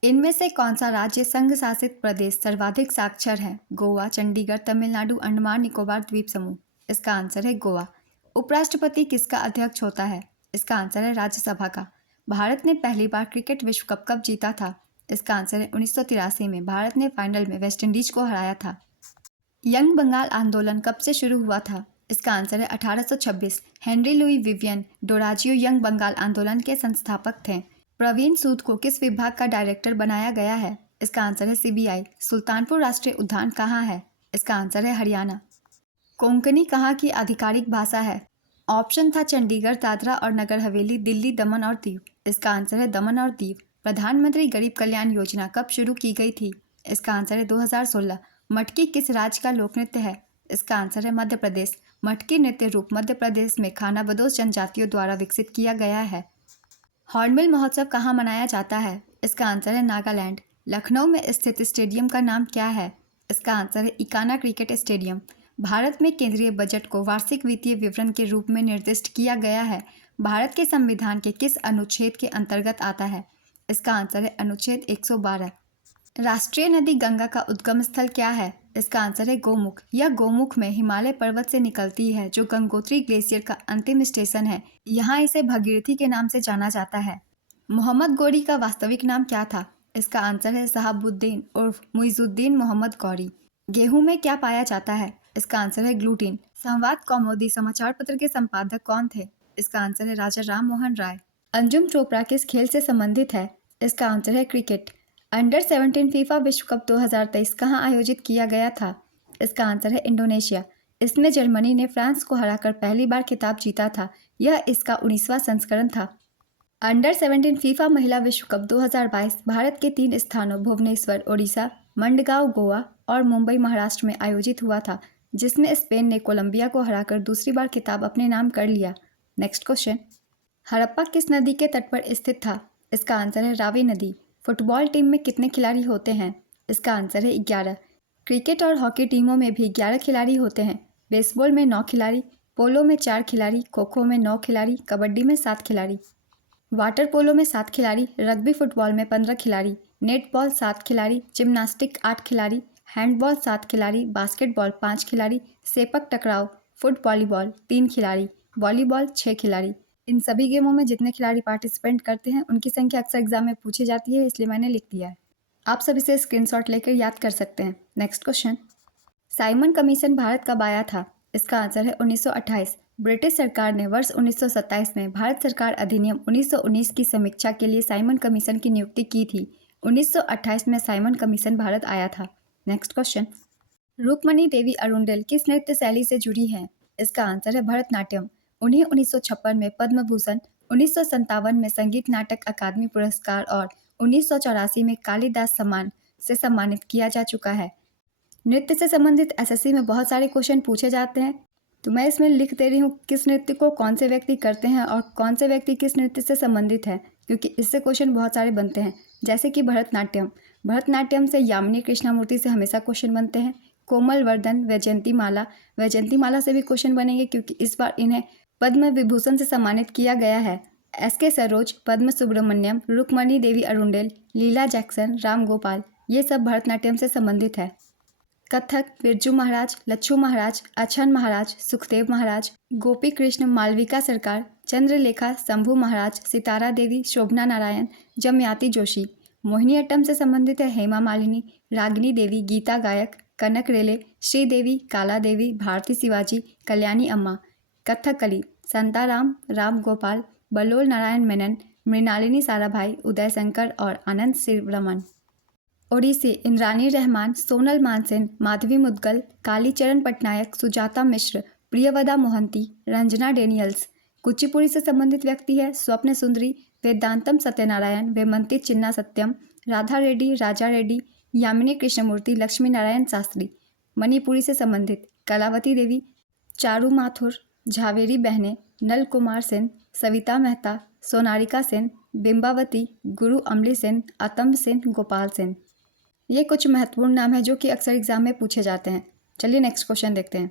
इनमें से कौन सा राज्य संघ शासित प्रदेश सर्वाधिक साक्षर है? गोवा, चंडीगढ़, तमिलनाडु, अंडमान निकोबार द्वीप समूह। इसका आंसर है गोवा। उपराष्ट्रपति किसका अध्यक्ष होता है? इसका आंसर है राज्यसभा का। भारत ने पहली बार क्रिकेट विश्व कप कब जीता था? इसका आंसर है 1983 में। भारत ने फाइनल में वेस्टइंडीज को हराया था। यंग बंगाल आंदोलन कब से शुरू हुआ था? इसका आंसर है 1826। Henry Louis Vivian Derozio Young Bengal आंदोलन के संस्थापक थे। प्रवीण सूद को किस विभाग का डायरेक्टर बनाया गया है? इसका आंसर है CBI। सुल्तानपुर राष्ट्रीय उद्यान कहाँ है? इसका आंसर है हरियाणा। कोंकणी कहाँ की आधिकारिक भाषा है? ऑप्शन था चंडीगढ़, दादरा और नगर हवेली, दिल्ली, दमन और दीव। इसका आंसर है दमन और दीव। प्रधानमंत्री गरीब कल्याण योजना कब शुरू की गई थी? इसका आंसर है 2016। मटकी किस राज्य का लोक नृत्य है? इसका आंसर है मध्य प्रदेश। मटकी नृत्य रूप मध्य प्रदेश में खानाबदोश जनजातियों द्वारा विकसित किया गया है। हॉर्नबिल महोत्सव कहाँ मनाया जाता है? इसका आंसर है नागालैंड। लखनऊ में स्थित स्टेडियम का नाम क्या है? इसका आंसर है इकाना क्रिकेट स्टेडियम। भारत में केंद्रीय बजट को वार्षिक वित्तीय विवरण के रूप में निर्दिष्ट किया गया है। भारत के संविधान के किस अनुच्छेद के अंतर्गत आता है? इसका आंसर है अनुच्छेद 112। राष्ट्रीय नदी गंगा का उद्गम स्थल क्या है? इसका आंसर है गोमुख। यह गोमुख में हिमालय पर्वत से निकलती है जो गंगोत्री ग्लेशियर का अंतिम स्टेशन है। यहाँ इसे भगीरथी के नाम से जाना जाता है। मोहम्मद गौरी का वास्तविक नाम क्या था? इसका आंसर है शहाबुद्दीन उर्फ मुइजुद्दीन मोहम्मद गौरी। गेहूं में क्या पाया जाता है? इसका आंसर है ग्लूटीन। संवाद कौमुदी समाचार पत्र के संपादक कौन थे? इसका आंसर है राजा राम मोहन राय। अंजुम चोपड़ा किस खेल से संबंधित है? इसका आंसर है क्रिकेट। अंडर 17 फीफा विश्व कप 2023 कहाँ आयोजित किया गया था? इसका आंसर है इंडोनेशिया। इसमें जर्मनी ने फ्रांस को हराकर पहली बार खिताब जीता था। यह इसका 19वां संस्करण था। अंडर 17 फीफा महिला विश्व कप 2022 भारत के 3 स्थानों भुवनेश्वर ओडिशा, मंडगांव गोवा और मुंबई महाराष्ट्र में आयोजित हुआ था, जिसमें स्पेन ने कोलंबिया को हराकर दूसरी बार खिताब अपने नाम कर लिया। नेक्स्ट क्वेश्चन, हड़प्पा किस नदी के तट पर स्थित था? इसका आंसर है रावी नदी। फुटबॉल टीम में कितने खिलाड़ी होते हैं? इसका आंसर है 11। क्रिकेट और हॉकी टीमों में भी 11 खिलाड़ी होते हैं। बेसबॉल में 9 खिलाड़ी, पोलो में 4 खिलाड़ी, खो खो में 9 खिलाड़ी, कबड्डी में 7 खिलाड़ी, वाटर पोलो में 7 खिलाड़ी, रग्बी फुटबॉल में 15 खिलाड़ी, नेटबॉल 7 खिलाड़ी, जिम्नास्टिक 8 खिलाड़ी, हैंडबॉल 7 खिलाड़ी, बास्केटबॉल 5 खिलाड़ी, सेपक टकराव, फुट वॉलीबॉल 3 खिलाड़ी, वॉलीबॉल 6 खिलाड़ी। इन सभी गेमों में जितने खिलाड़ी पार्टिसिपेंट करते हैं उनकी संख्या अक्सर एग्जाम में पूछी जाती है, इसलिए मैंने लिख दिया है। आप सभी से स्क्रीनशॉट लेकर याद कर सकते हैं। Next question, Simon commission Bharat कब आया था? इसका आंसर है 1928। ब्रिटिश सरकार ने वर्ष 1927 में भारत सरकार अधिनियम 1919 की समीक्षा के लिए साइमन कमीशन की नियुक्ति की थी। 1928 में साइमन कमीशन भारत आया था। नेक्स्ट क्वेश्चन, रुक्मणी देवी अरुंडेल किस नृत्य शैली से जुड़ी हैं? इसका आंसर है भरतनाट्यम। उन्हें 1956 में पद्म भूषण, 1957 में संगीत नाटक अकादमी पुरस्कार और 1984 में कालिदास सम्मान से सम्मानित किया जा चुका है। नृत्य से संबंधित एसएससी में बहुत सारे क्वेश्चन पूछे जाते हैं, तो मैं इसमें लिख दे रही हूँ किस नृत्य को कौन से व्यक्ति करते हैं और कौन से व्यक्ति किस नृत्य से संबंधित है, क्योंकि इससे क्वेश्चन बहुत सारे बनते हैं। जैसे कि भरतनाट्यम, भरतनाट्यम से यामिनी कृष्णामूर्ति से हमेशा क्वेश्चन बनते हैं। कोमल वर्धन, वैजयंती माला, वैजयंती माला से भी क्वेश्चन बनेंगे क्योंकि इस बार इन्हें पद्म विभूषण से सम्मानित किया गया है। एसके सरोज, पद्म सुब्रमण्यम, रुक्मणी देवी अरुंडेल, लीला जैक्सन, राम गोपाल, ये सब भरतनाट्यम से संबंधित है। कथक, बिरजू महाराज, लच्छू महाराज, अछन महाराज, सुखदेव महाराज, गोपी कृष्ण, मालविका सरकार, चंद्रलेखा, शंभू महाराज, सितारा देवी, शोभना नारायण, जमयाति जोशी। मोहिनीअट्टम से संबंधित है हेमा मालिनी, रागिनी देवी, गीता गायक, कनक रेले, श्रीदेवी, काला देवी, भारती शिवाजी, कल्याणी अम्मा। कथकली, संताराम, राम गोपाल, बलोल नारायण मेनन, मृणालिनी साराभाई, उदय शंकर और आनंद श्रीरमन। ओडिसी, इंद्रानी रहमान, सोनल मानसेन, माधवी मुदगल, कालीचरण पटनायक, सुजाता मिश्र, प्रियवदा मोहंती, रंजना डेनियल्स। कुचिपुड़ी से संबंधित व्यक्ति है स्वप्न सुंदरी, वेदांतम सत्यनारायण, वेमंती चिन्ना सत्यम, राधा रेड्डी, राजा रेड्डी, यामिनी कृष्णमूर्ति, लक्ष्मी नारायण शास्त्री। मणिपुरी से संबंधित कलावती देवी, चारू माथुर, झावेरी बहने, नल कुमार सेन, सविता मेहता, सोनारिका सेन, बिंबावती, गुरु अमली सेन, अतम सेन, गोपाल सेन। ये कुछ महत्वपूर्ण नाम है जो कि अक्सर एग्जाम में पूछे जाते हैं। चलिए नेक्स्ट क्वेश्चन देखते हैं।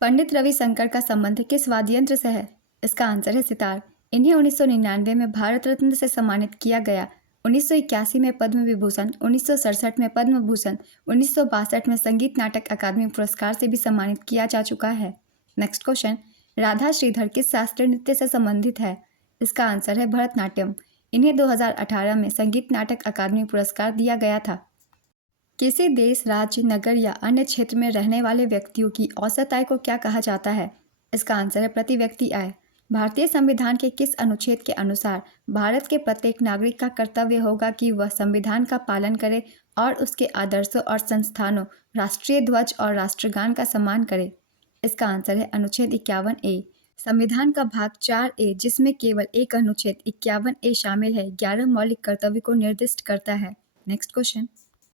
पंडित रविशंकर का संबंध किस वाद्य यंत्र से है? इसका आंसर है सितार। इन्हें 1999 में भारत रत्न से सम्मानित किया गया। 1981 में पद्म विभूषण, 1967 में पद्म भूषण, 1962 में संगीत नाटक अकादमी पुरस्कार से भी सम्मानित किया जा चुका है। नेक्स्ट क्वेश्चन, राधा श्रीधर किस शास्त्रीय नृत्य से संबंधित है? इसका आंसर है भरतनाट्यम। इन्हें 2018 में संगीत नाटक अकादमी पुरस्कार दिया गया था। किसी देश, राज्य, नगर या अन्य क्षेत्र में रहने वाले व्यक्तियों की औसत आय को क्या कहा जाता है? इसका आंसर है प्रति व्यक्ति आय। भारतीय संविधान के किस अनुच्छेद के अनुसार भारत के प्रत्येक नागरिक का कर्तव्य होगा कि वह संविधान का पालन करे और उसके आदर्शों और संस्थानों, राष्ट्रीय ध्वज और राष्ट्रगान का सम्मान करे? इसका आंसर है अनुच्छेद 51A। संविधान का भाग 4A, जिसमें केवल एक अनुच्छेद 51A शामिल है, 11 मौलिक कर्तव्य को निर्दिष्ट करता है। नेक्स्ट क्वेश्चन,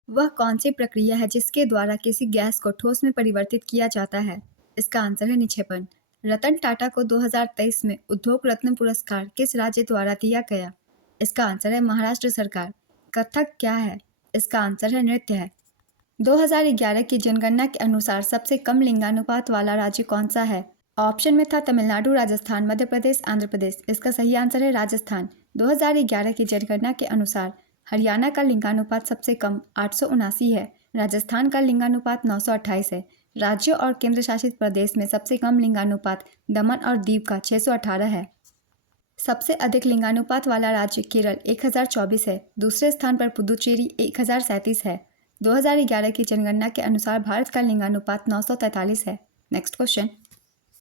वह कौन सी प्रक्रिया है जिसके द्वारा किसी गैस को ठोस में परिवर्तित किया जाता है? इसका आंसर है निक्षेपण। रतन टाटा को 2023 में उद्योग रत्न पुरस्कार किस राज्य द्वारा दिया गया? इसका आंसर है महाराष्ट्र सरकार। कथक क्या है? इसका आंसर है नृत्य है। 2011 की जनगणना के अनुसार सबसे कम लिंगानुपात वाला राज्य कौन सा है? ऑप्शन में था तमिलनाडु, राजस्थान, मध्य प्रदेश, आंध्र प्रदेश। इसका सही आंसर है राजस्थान। 2011 की जनगणना के अनुसार हरियाणा का लिंगानुपात सबसे कम 879 है। राजस्थान का लिंगानुपात 928 है। राज्यों और केंद्र शासित प्रदेश में सबसे कम लिंगानुपात दमन और दीव का 618 है। सबसे अधिक लिंगानुपात वाला राज्य केरल 1024 है। दूसरे स्थान पर पुदुचेरी 1037 है। 2011 की जनगणना के अनुसार भारत का लिंगानुपात 943 है। नेक्स्ट क्वेश्चन,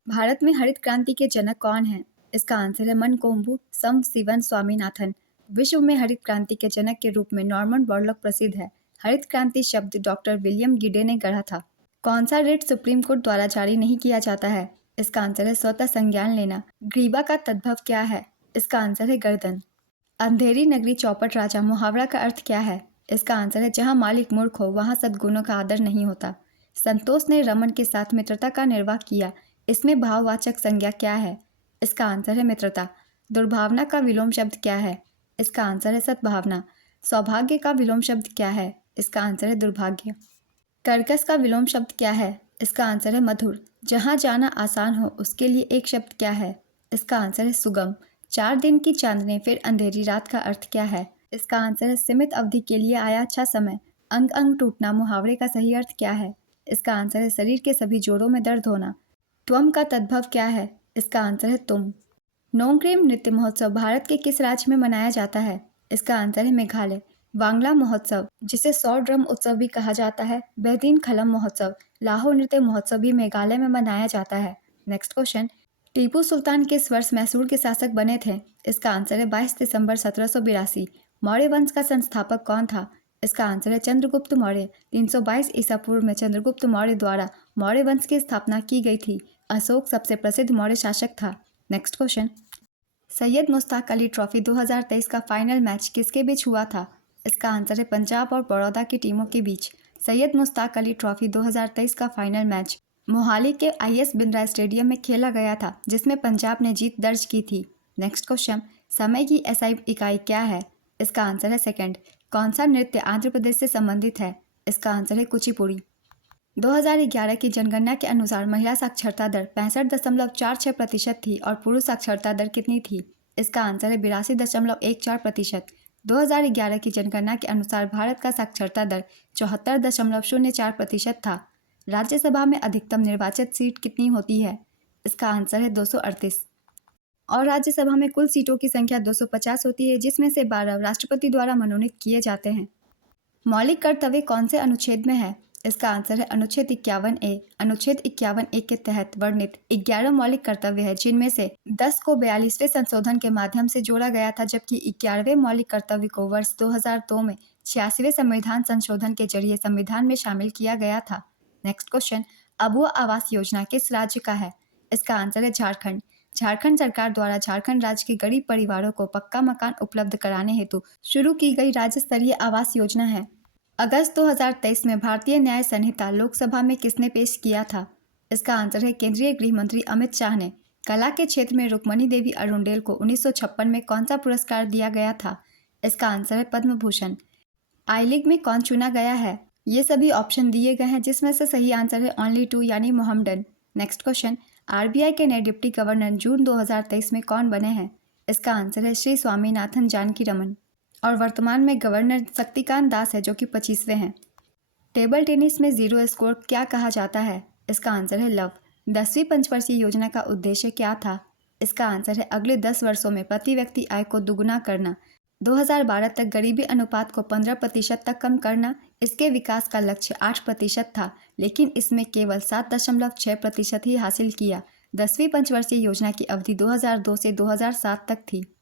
भारत में हरित क्रांति के जनक कौन हैं? इसका आंसर है मनकोम्बू शिवन स्वामीनाथन। विश्व में हरित क्रांति के जनक के रूप में नॉर्मन बोरलॉग प्रसिद्ध है। हरित क्रांति शब्द डॉक्टर विलियम गिडे ने गढ़ा था। कौन सा रिट सुप्रीम कोर्ट द्वारा जारी नहीं किया जाता है? इसका आंसर है स्वतः संज्ञान लेना। ग्रीवा का तद्भव क्या है? इसका आंसर है गर्दन। अंधेरी नगरी चौपट राजा मुहावरा का अर्थ क्या है? इसका आंसर है जहाँ मालिक मूर्ख हो वहाँ सद्गुणों का आदर नहीं होता। संतोष ने रमन के साथ मित्रता का निर्वाह किया। इसमें भाववाचक संज्ञा क्या है? इसका आंसर है मित्रता। दुर्भावना का विलोम शब्द क्या है? इसका आंसर है सद्भावना। सौभाग्य का विलोम शब्द क्या है? इसका आंसर है दुर्भाग्य। कर्कश का विलोम शब्द क्या है? इसका आंसर है मधुर। जहाँ जाना आसान हो उसके लिए एक शब्द क्या है? इसका आंसर है सुगम। 4 दिन की चांदनी फिर अंधेरी रात का अर्थ क्या है? इसका आंसर है सीमित अवधि के लिए आया अच्छा समय। अंग अंग टूटना मुहावरे का सही अर्थ क्या है? इसका आंसर है शरीर के सभी जोड़ों में दर्द होना। त्वम का तद्भव क्या है? इसका आंसर है तुम। नोंगक्रेम नृत्य महोत्सव भारत के किस राज्य में मनाया जाता है? इसका आंसर है मेघालय। वांगला महोत्सव, जिसे सौ ड्रम उत्सव भी कहा जाता है, बेहदीन खलम महोत्सव, लाहौर नृत्य महोत्सव भी मेघालय में मनाया जाता है। नेक्स्ट क्वेश्चन, टीपू सुल्तान किस वर्ष मैसूर के शासक बने थे? इसका आंसर है 22 दिसंबर 1782। मौर्य वंश का संस्थापक कौन था? इसका आंसर है चंद्रगुप्त मौर्य। 322 ईसा पूर्व में चंद्रगुप्त मौर्य द्वारा मौर्य वंश की स्थापना की गई थी। अशोक सबसे प्रसिद्ध मौर्य शासक था। Next question, Syed Mushtaq Ali trophy 2023 का फाइनल मैच किसके बीच हुआ था? इसका आंसर है पंजाब और बड़ौदा की टीमों के बीच। सैयद मुश्ताक अली ट्रॉफी 2023 का फाइनल मैच मोहाली के IS बिंद्रा स्टेडियम में खेला गया था, जिसमें पंजाब ने जीत दर्ज की थी। नेक्स्ट क्वेश्चन, समय की SI इकाई क्या है? इसका आंसर है सेकंड। कौन सा नृत्य आंध्र प्रदेश से संबंधित है? इसका आंसर है कुचिपुड़ी। 2011 की जनगणना के अनुसार महिला साक्षरता दर 65.46% थी और पुरुष साक्षरता दर कितनी थी? इसका आंसर है 82.14%। 2011 की जनगणना के अनुसार भारत का साक्षरता दर 74.04% था। राज्यसभा में अधिकतम निर्वाचित सीट कितनी होती है? इसका आंसर है 238। और राज्यसभा में कुल सीटों की संख्या 250 होती है, जिसमें से 12 राष्ट्रपति द्वारा मनोनीत किए जाते हैं। मौलिक कर्तव्य कौन से अनुच्छेद में है? इसका आंसर है अनुच्छेद 51A। अनुच्छेद 51A के तहत वर्णित 11 मौलिक कर्तव्य है, जिनमें से 10 को 42वें संशोधन के माध्यम से जोड़ा गया था, जबकि 11वें मौलिक कर्तव्य को वर्ष 2002 में 86वें संविधान संशोधन के जरिए संविधान में शामिल किया गया था। नेक्स्ट क्वेश्चन, अबुआ आवास योजना किस राज्य का है? इसका आंसर है झारखंड। झारखंड सरकार द्वारा झारखंड राज्य के गरीब परिवारों को पक्का मकान उपलब्ध कराने हेतु शुरू की गई राज्य स्तरीय आवास योजना है। अगस्त 2023 में भारतीय न्याय संहिता लोकसभा में किसने पेश किया था? इसका आंसर है केंद्रीय गृह मंत्री अमित शाह ने। कला के क्षेत्र में रुक्मणी देवी अरुंडेल को 1956 में कौन सा पुरस्कार दिया गया था? इसका आंसर है पद्म भूषण। आई लीग में कौन चुना गया है? ये सभी ऑप्शन दिए गए हैं, जिसमें से सही आंसर है ओनली 2 यानी मोहम्मडन। नेक्स्ट क्वेश्चन, RBI के नए डिप्टी गवर्नर जून 2023 में कौन बने हैं? इसका आंसर है श्री स्वामीनाथन जानकी रमन। और वर्तमान में गवर्नर शक्तिकांत दास है, जो कि 25वें हैं। टेबल टेनिस में जीरो स्कोर क्या कहा जाता है? इसका आंसर है लव। 10वीं पंचवर्षीय योजना का उद्देश्य क्या था? इसका आंसर है अगले 10 वर्षों में प्रति व्यक्ति आय को दुगुना करना। 2012 तक गरीबी अनुपात को 15% तक कम करना। इसके विकास का लक्ष्य 8% था, लेकिन इसमें केवल 7.6% ही हासिल किया। 10वीं पंचवर्षीय योजना की अवधि 2002 से 2007 तक थी।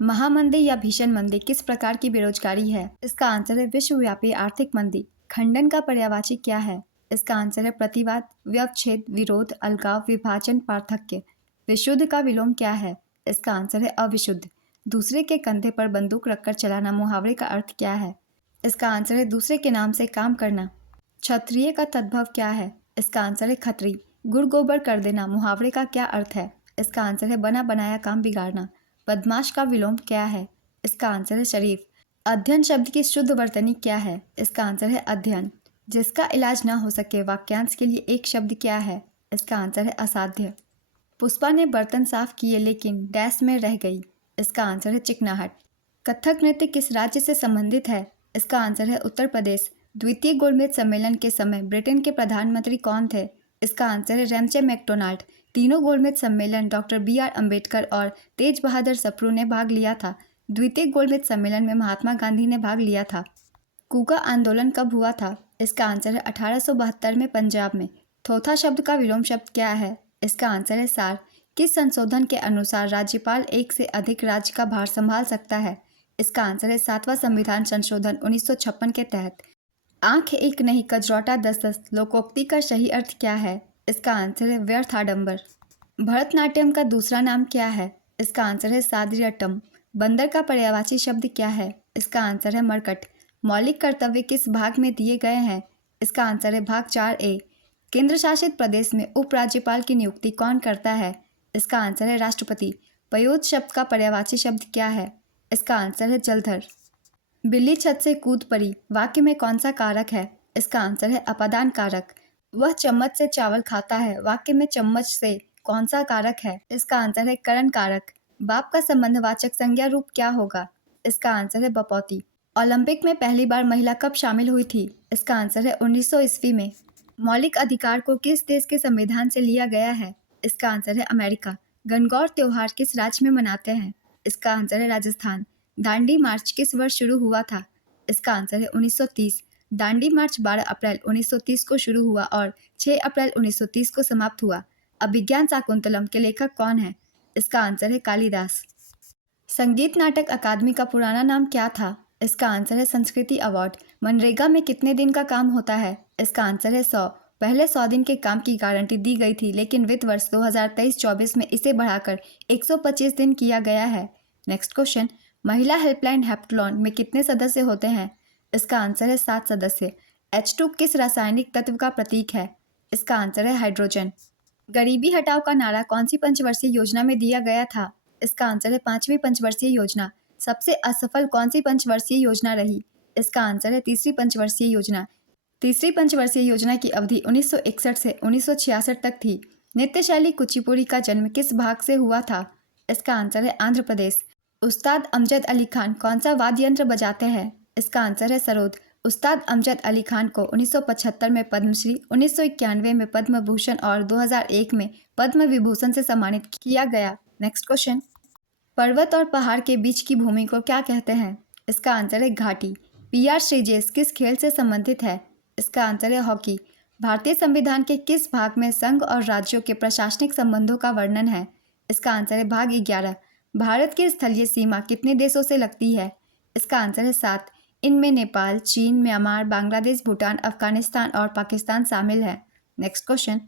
महामंदी या भीषण मंदी किस प्रकार की बेरोजगारी है? इसका आंसर है विश्वव्यापी आर्थिक मंदी। खंडन का पर्यायवाची क्या है? इसका आंसर है प्रतिवाद, व्यवच्छेद, विरोध, अलगाव, विभाजन, पार्थक्य। विशुद्ध का विलोम क्या है? इसका आंसर है अविशुद्ध। दूसरे के कंधे पर बंदूक रखकर चलाना मुहावरे का अर्थ क्या है? इसका आंसर है दूसरे के नाम से काम करना। क्षत्रिय का तद्भव क्या है? इसका आंसर है खत्री। गुड़ गोबर कर देना मुहावरे का क्या अर्थ है? इसका आंसर है बना बनाया काम बिगाड़ना। बदमाश का विलोम क्या है? इसका आंसर है शरीफ। अध्ययन शब्द की शुद्ध वर्तनी क्या है? इसका आंसर है अध्ययन। जिसका इलाज ना हो सके वाक्यांश के लिए एक शब्द क्या है? इसका आंसर है असाध्य। पुष्पा ने बर्तन साफ किए लेकिन डैश में रह गई। इसका आंसर है चिकनाहट। कथक नृत्य किस राज्य से संबंधित है? इसका आंसर है उत्तर प्रदेश। द्वितीय गोलमेज सम्मेलन के समय ब्रिटेन के प्रधानमंत्री कौन थे? इसका आंसर है रैमचे मैकडोनाल्ड। तीनों गोलमेज सम्मेलन डॉक्टर BR अम्बेडकर और तेज बहादुर सप्रू ने भाग लिया था। द्वितीय गोलमेज सम्मेलन में महात्मा गांधी ने भाग लिया था। कूका आंदोलन कब हुआ था? इसका आंसर है 1872 में पंजाब में। थोथा शब्द का विलोम शब्द क्या है? इसका आंसर है सार। किस संशोधन के अनुसार राज्यपाल एक से अधिक राज्य का भार संभाल सकता है? इसका आंसर है 7वां संविधान संशोधन 1956 के तहत। आंख एक नहीं कजरौटा 10-10 लोकोक्ति का सही अर्थ क्या है? इसका आंसर है व्यर्थ आडंबर। भरतनाट्यम का दूसरा नाम क्या है? इसका आंसर है सादरियट्टम। बंदर का पर्यायवाची शब्द क्या है? इसका आंसर है मरकट। मौलिक कर्तव्य किस भाग में दिए गए हैं? इसका आंसर है भाग 4A। केंद्र शासित प्रदेश में उपराज्यपाल की नियुक्ति कौन करता है? इसका आंसर है राष्ट्रपति। पयोद शब्द का पर्यायवाची शब्द क्या है? इसका आंसर है जलधर। बिल्ली छत से कूद पड़ी वाक्य में कौन सा कारक है? इसका आंसर है अपादान कारक। वह चम्मच से चावल खाता है वाक्य में चम्मच से कौन सा कारक है? इसका आंसर है करण कारक। बाप का संबंधवाचक संज्ञा रूप क्या होगा? इसका आंसर है बपौती। ओलंपिक में पहली बार महिला कब शामिल हुई थी? इसका आंसर है 1900 ईस्वी में। मौलिक अधिकार को किस देश के संविधान से लिया गया है? इसका आंसर है अमेरिका। गणगौर त्योहार किस राज्य में मनाते हैं? इसका आंसर है राजस्थान। दांडी मार्च किस वर्ष शुरू हुआ था? इसका आंसर है 1930। दांडी मार्च 12 अप्रैल 1930 को शुरू हुआ और 6 अप्रैल 1930 को समाप्त हुआ। अभिज्ञान शाकुंतलम के लेखक कौन है? इसका आंसर है कालिदास। संगीत नाटक अकादमी का पुराना नाम क्या था? इसका आंसर है संस्कृति अवार्ड। मनरेगा में कितने दिन का काम होता है? इसका आंसर है 100। पहले 100 दिन के काम की गारंटी दी गई थी, लेकिन वित्त वर्ष 2023-24 में इसे बढ़ाकर 125 दिन किया गया है। नेक्स्ट क्वेश्चन, महिला हेल्पलाइन हेप्टलॉन में कितने सदस्य होते हैं? इसका आंसर है 7 सदस्य। H2 किस रासायनिक तत्व का प्रतीक है? इसका आंसर है हाइड्रोजन। गरीबी हटाओ का नारा कौन सी पंचवर्षीय योजना में दिया गया था? इसका आंसर है 5वीं पंचवर्षीय योजना। सबसे असफल कौन सी पंचवर्षीय योजना रही? इसका आंसर है 3री पंचवर्षीय योजना। 3री पंचवर्षीय योजना की अवधि 1961 से 1966 तक थी। नृत्य शैली कुचिपुड़ी का जन्म किस भाग से हुआ था? इसका आंसर है आंध्र प्रदेश। उस्ताद अमजद अली खान कौन सा वाद्य यंत्र बजाते हैं? इसका आंसर है सरोद। उस्ताद अमजद अली खान को 1975 में पद्मश्री, 1991 में पद्म भूषण और 2001 में पद्म विभूषण से सम्मानित किया गया। नेक्स्ट क्वेश्चन, पर्वत और पहाड़ के बीच की भूमि को क्या कहते हैं? इसका आंसर है घाटी। PR श्रीजेश किस खेल से संबंधित है? इसका आंसर है हॉकी। भारतीय संविधान के किस भाग में संघ और राज्यों के प्रशासनिक संबंधों का वर्णन है? इसका आंसर है भाग 11। भारत की स्थलीय सीमा कितने देशों से लगती है? इसका आंसर है 7। इनमें नेपाल, चीन, म्यांमार, बांग्लादेश, भूटान, अफगानिस्तान और पाकिस्तान शामिल है। नेक्स्ट क्वेश्चन,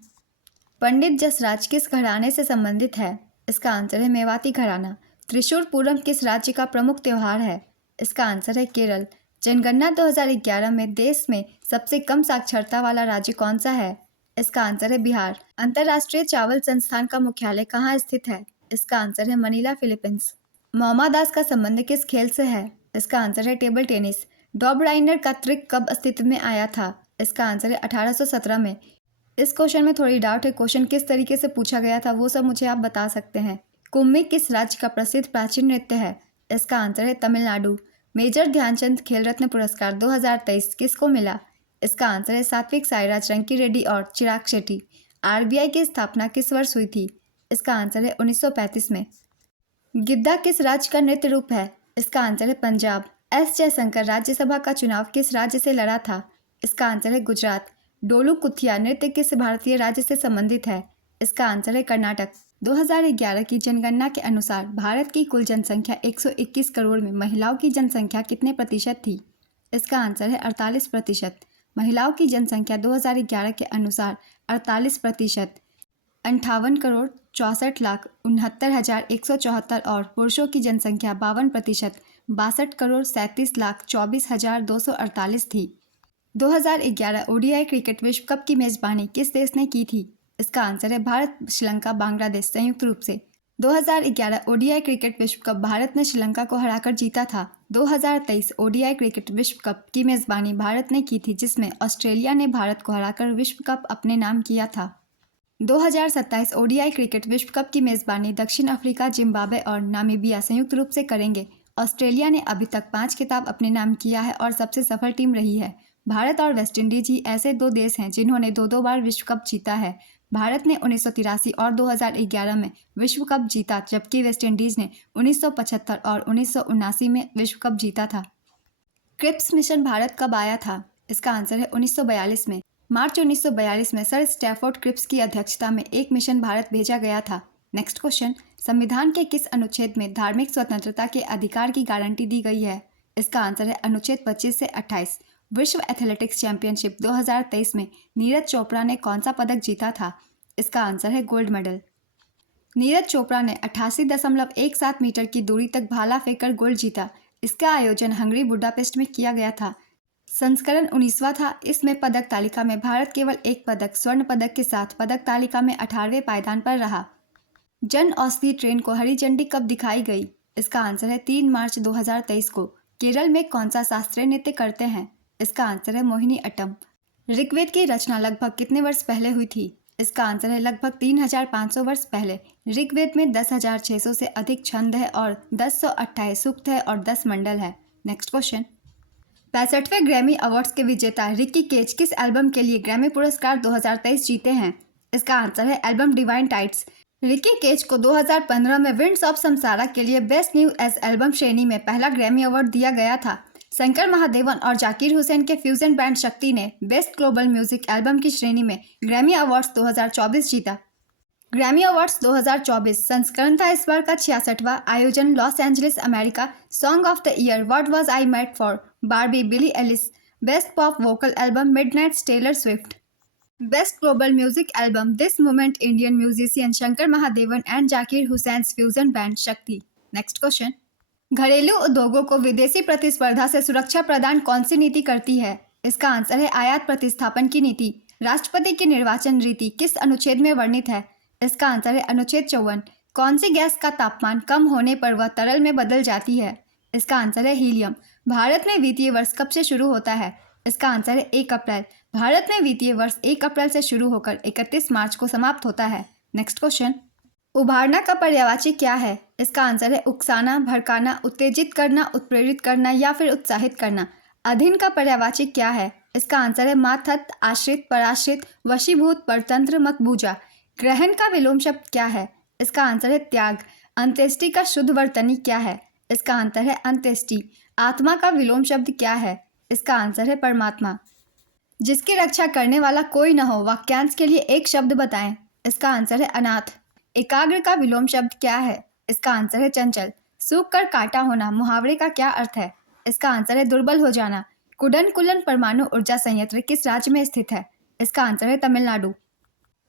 पंडित जसराज किस घराने से संबंधित है? इसका आंसर है मेवाती घराना। त्रिशूर पूरम किस राज्य का प्रमुख त्योहार है? इसका आंसर है केरल। जनगणना 2011 में देश में सबसे कम साक्षरता वाला राज्य कौन सा है? इसका आंसर है बिहार। अंतर्राष्ट्रीय चावल संस्थान का मुख्यालय कहाँ स्थित है? इसका आंसर है मनीला, फिलीपींस। मोमा दास का संबंध किस खेल से है? इसका आंसर है टेबल टेनिस। डॉब राइनर का ट्रिक कब अस्तित्व में आया था? इसका आंसर है 1817 में। इस क्वेश्चन में थोड़ी डाउट है, क्वेश्चन किस तरीके से पूछा गया था वो सब मुझे आप बता सकते हैं। कुम्मी किस राज्य का प्रसिद्ध प्राचीन नृत्य है? इसका आंसर है तमिलनाडु। मेजर ध्यानचंद खेल रत्न पुरस्कार 2023 किसको मिला? इसका आंसर है सात्विक साईराज, रंकी रेड्डी और चिराग शेट्टी। RBI की स्थापना किस वर्ष हुई थी? इसका आंसर है 1935 में। गिद्धा किस राज्य का नृत्य रूप है? इसका आंसर है पंजाब। S जयशंकर राज्यसभा का चुनाव किस राज्य से लड़ा था? इसका आंसर है गुजरात। डोलू कुथिया नृत्य किस भारतीय राज्य से संबंधित है? इसका आंसर है कर्नाटक। 2011 की जनगणना के अनुसार भारत की कुल जनसंख्या 121 करोड़ में महिलाओं की जनसंख्या कितने प्रतिशत थी? इसका आंसर है 48%। महिलाओं की जनसंख्या 2011 के अनुसार 48%। 58 करोड़ 64,69,174 और पुरुषों की जनसंख्या 52%, 62 करोड़ 37,24,248 थी। 2011 ODI क्रिकेट विश्व कप की मेजबानी किस देश ने की थी? इसका आंसर है भारत, श्रीलंका, बांग्लादेश संयुक्त रूप से। 2011 ODI क्रिकेट विश्व कप भारत ने श्रीलंका को हराकर जीता था। 2023 ODI क्रिकेट विश्व कप की मेजबानी भारत ने की थी, जिसमें ऑस्ट्रेलिया ने भारत को हराकर विश्व कप अपने नाम किया था। 2027 ODI क्रिकेट विश्व कप की मेजबानी दक्षिण अफ्रीका, जिम्बाब्वे और नामीबिया संयुक्त रूप से करेंगे। ऑस्ट्रेलिया ने अभी तक 5 खिताब अपने नाम किया है और सबसे सफल टीम रही है। भारत और वेस्टइंडीज ही ऐसे 2 देश हैं जिन्होंने 2-2 बार विश्व कप जीता है। भारत ने 1983 और 2011 में विश्व कप जीता, जबकि वेस्टइंडीज ने 1975 और 1979 में विश्व कप जीता था। क्रिप्स मिशन भारत कब आया था? इसका आंसर है 1942 में। मार्च 1942 में सर स्टैफोर्ड क्रिप्स की अध्यक्षता में एक मिशन भारत भेजा गया था। नेक्स्ट क्वेश्चन, संविधान के किस अनुच्छेद में धार्मिक स्वतंत्रता के अधिकार की गारंटी दी गई है? इसका आंसर है अनुच्छेद 25 से 28। विश्व एथलेटिक्स चैंपियनशिप 2023 में नीरज चोपड़ा ने कौन सा पदक जीता था? इसका आंसर है गोल्ड मेडल। नीरज चोपड़ा ने 88.17 मीटर की दूरी तक भाला फेंककर गोल्ड जीता। इसका आयोजन हंगरी बुडापेस्ट में किया गया था। संस्करण 19वां था। इसमें पदक तालिका में भारत केवल एक पदक, स्वर्ण पदक के साथ पदक तालिका में 18वें पायदान पर रहा। जन औषधि ट्रेन को हरी झंडी कब दिखाई गई? इसका आंसर है 3 मार्च 2023 को। केरल में कौन सा शास्त्रीय नृत्य करते हैं? इसका आंसर है मोहिनी अट्टम। ऋग्वेद की रचना लगभग कितने वर्ष पहले हुई थी? इसका आंसर है लगभग 3500 वर्ष पहले। ऋग्वेद में 10,600 से अधिक छंद है और 1028 सूक्त है और 10 मंडल है। नेक्स्ट क्वेश्चन, 65वें ग्रैमी अवार्ड्स के विजेता रिकी केज किस एल्बम के लिए ग्रैमी पुरस्कार 2023 जीते हैं? इसका आंसर है album divine tides. Ricky Kej को 2015 में विंड्स ऑफ समसारा के लिए बेस्ट न्यू एज एल्बम श्रेणी में पहला ग्रैमी अवार्ड दिया गया था। शंकर महादेवन और जाकिर हुसैन के फ्यूजन बैंड शक्ति ने बेस्ट ग्लोबल म्यूजिक एल्बम की श्रेणी में ग्रैमी अवार्ड्स 2024 जीता। ग्रैमी अवार्ड्स 2024 संस्करण था इस बार का 66वां आयोजन। Los Angeles, America. Song of the year what was I made for, Barbie, Billie Eilish. Best pop vocal album midnight, Taylor Swift. Best global music album this moment, Indian musician Shankar Mahadevan and Zakir Hussain fusion band Shakti. Next question, घरेलू उद्योगों को विदेशी प्रतिस्पर्धा से सुरक्षा प्रदान कौन सी नीति करती है? इसका आंसर है आयात प्रतिस्थापन की नीति। राष्ट्रपति की निर्वाचन रीति किस अनुच्छेद में वर्णित है? इसका आंसर है अनुच्छेद 54। कौन सी गैस का तापमान कम होने पर वह तरल में बदल जाती है? इसका आंसर है हीलियम। भारत में वित्तीय वर्ष कब से शुरू होता है? इसका आंसर है 1 अप्रैल। भारत में वित्तीय वर्ष 1 अप्रैल से शुरू होकर 31 मार्च को समाप्त होता है। नेक्स्ट क्वेश्चन, उभारना का पर्यायवाची क्या है? इसका आंसर है उकसाना, भड़काना, उत्तेजित करना, उत्प्रेरित करना या फिर उत्साहित करना। अधीन का पर्यायवाची क्या है? इसका आंसर है मातहत, आश्रित, पराश्रित, वशीभूत, परतंत्र, मकबूजा। ग्रहण का विलोम शब्द क्या है? इसका आंसर है त्याग। अंत्येष्टि का शुद्ध वर्तनी क्या है? इसका आंसर है अंत्येष्टि। आत्मा का विलोम शब्द क्या है? इसका आंसर है परमात्मा। जिसकी रक्षा करने वाला कोई न हो, वाक्यांश के लिए एक शब्द बताएं। इसका आंसर है अनाथ। एकाग्र का विलोम शब्द क्या है? इसका आंसर है चंचल। सूख कर काटा होना मुहावरे का क्या अर्थ है? इसका आंसर है दुर्बल हो जाना। कुडनकुलन परमाणु ऊर्जा संयंत्र किस राज्य में स्थित है? इसका आंसर है तमिलनाडु।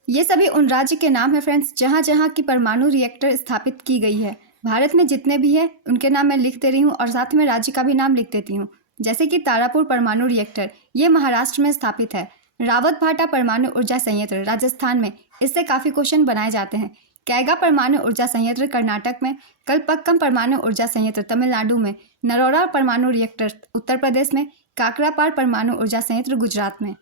ये सभी उन राज्य के नाम है फ्रेंड्स जहाँ जहाँ की परमाणु रिएक्टर स्थापित की गई है। भारत में जितने भी हैं उनके नाम मैं लिख दे रही हूँ और साथ में राज्य का भी नाम लिख देती हूँ। जैसे कि तारापुर परमाणु रिएक्टर, ये महाराष्ट्र में स्थापित है। रावत भाटा परमाणु ऊर्जा संयंत्र राजस्थान में, इससे काफ़ी क्वेश्चन बनाए जाते हैं। कैगा परमाणु ऊर्जा संयंत्र कर्नाटक में, कलपक्कम परमाणु ऊर्जा संयंत्र तमिलनाडु में, नरोरा परमाणु रिएक्टर उत्तर प्रदेश में, काकरापार परमाणु ऊर्जा संयंत्र गुजरात में।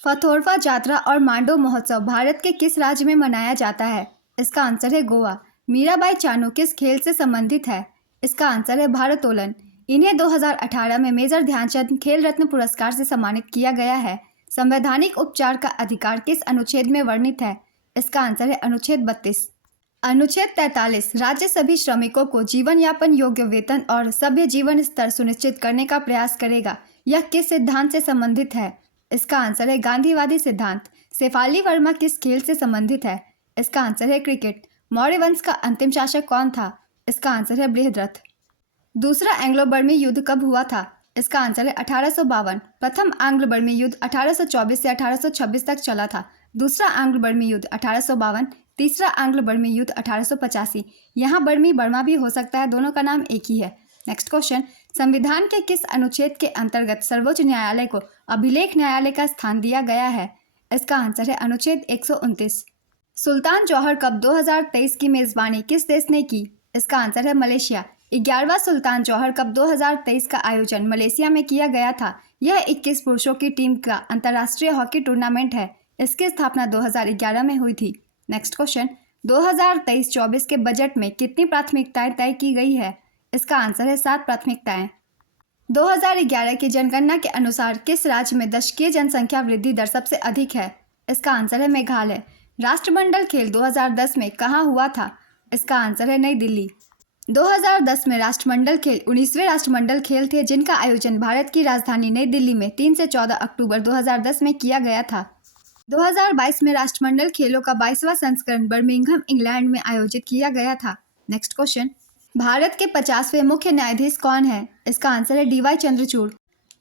फथोरवा जात्रा और मांडो महोत्सव भारत के किस राज्य में मनाया जाता है? इसका आंसर है गोवा। मीराबाई चानू किस खेल से संबंधित है? इसका आंसर है भारोत्तोलन। इन्हें 2018 में मेजर ध्यानचंद खेल रत्न पुरस्कार से सम्मानित किया गया है। संवैधानिक उपचार का अधिकार किस अनुच्छेद में वर्णित है? इसका आंसर है अनुच्छेद 32। अनुच्छेद 43 राज्य सभी श्रमिकों को जीवन यापन योग्य वेतन और सभ्य जीवन स्तर सुनिश्चित करने का प्रयास करेगा। यह किस सिद्धांत से संबंधित है? इसका आंसर है गांधीवादी सिद्धांत। शेफाली वर्मा किस खेल से संबंधित है? इसका आंसर है क्रिकेट। मौर्य वंश का अंतिम शासक कौन था? इसका आंसर है बृहद्रथ। दूसरा एंग्लो बर्मी युद्ध कब हुआ था? इसका आंसर है 1852। प्रथम आंग्ल बर्मी युद्ध 1824 से 1826 तक चला था। दूसरा आंग्ल बर्मी युद्ध 1852, तीसरा आंग्ल बर्मी युद्ध 1885। यहाँ बर्मी बर्मा भी हो सकता है, दोनों का नाम एक ही है। नेक्स्ट क्वेश्चन, संविधान के किस अनुच्छेद के अंतर्गत सर्वोच्च न्यायालय को अभिलेख न्यायालय का स्थान दिया गया है? इसका आंसर है अनुच्छेद 129। सुल्तान जौहर कप 2023 की मेजबानी किस देश ने की? इसका आंसर है मलेशिया। 11वां सुल्तान जौहर कप 2023 का आयोजन मलेशिया में किया गया था। यह 21 पुरुषों की टीम का अंतर्राष्ट्रीय हॉकी टूर्नामेंट है। इसकी स्थापना 2011 में हुई थी। नेक्स्ट क्वेश्चन, 2023-24 के बजट में कितनी प्राथमिकताएं तय की गई है? इसका आंसर है 7 प्राथमिकताएं। 2011 की जनगणना के अनुसार किस राज्य में दशकीय जनसंख्या वृद्धि दर सबसे अधिक है? इसका आंसर है मेघालय। राष्ट्रमंडल खेल 2010 में कहाँ हुआ था? इसका आंसर है नई दिल्ली। 2010 में राष्ट्रमंडल खेल 19वें राष्ट्रमंडल खेल थे जिनका आयोजन भारत की राजधानी नई दिल्ली में 3 से 14 अक्टूबर 2010 में किया गया था। 2022 में राष्ट्रमंडल खेलों का 22वां संस्करण बर्मिंघम, इंग्लैंड में आयोजित किया गया था। नेक्स्ट क्वेश्चन, भारत के 50वें मुख्य न्यायाधीश कौन है? इसका आंसर है DY चंद्रचूड़।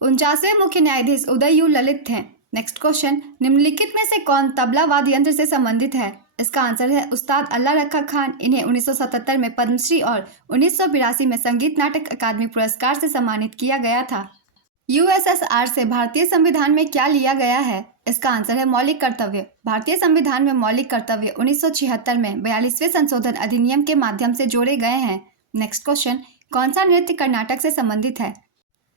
49वें मुख्य न्यायाधीश उदय यू ललित हैं। नेक्स्ट क्वेश्चन, निम्नलिखित में से कौन तबला वाद्य यंत्र से संबंधित है? इसका आंसर है उस्ताद अल्लाह रखा खान। इन्हें 1977 में पद्मश्री और 1982 में संगीत नाटक अकादमी पुरस्कार से सम्मानित किया गया था। USSR से भारतीय संविधान में क्या लिया गया है? इसका आंसर है मौलिक कर्तव्य। भारतीय संविधान में मौलिक कर्तव्य 1976 में 42वें संशोधन अधिनियम के माध्यम से जोड़े गए हैं। नेक्स्ट क्वेश्चन, कौन सा नृत्य कर्नाटक से संबंधित है?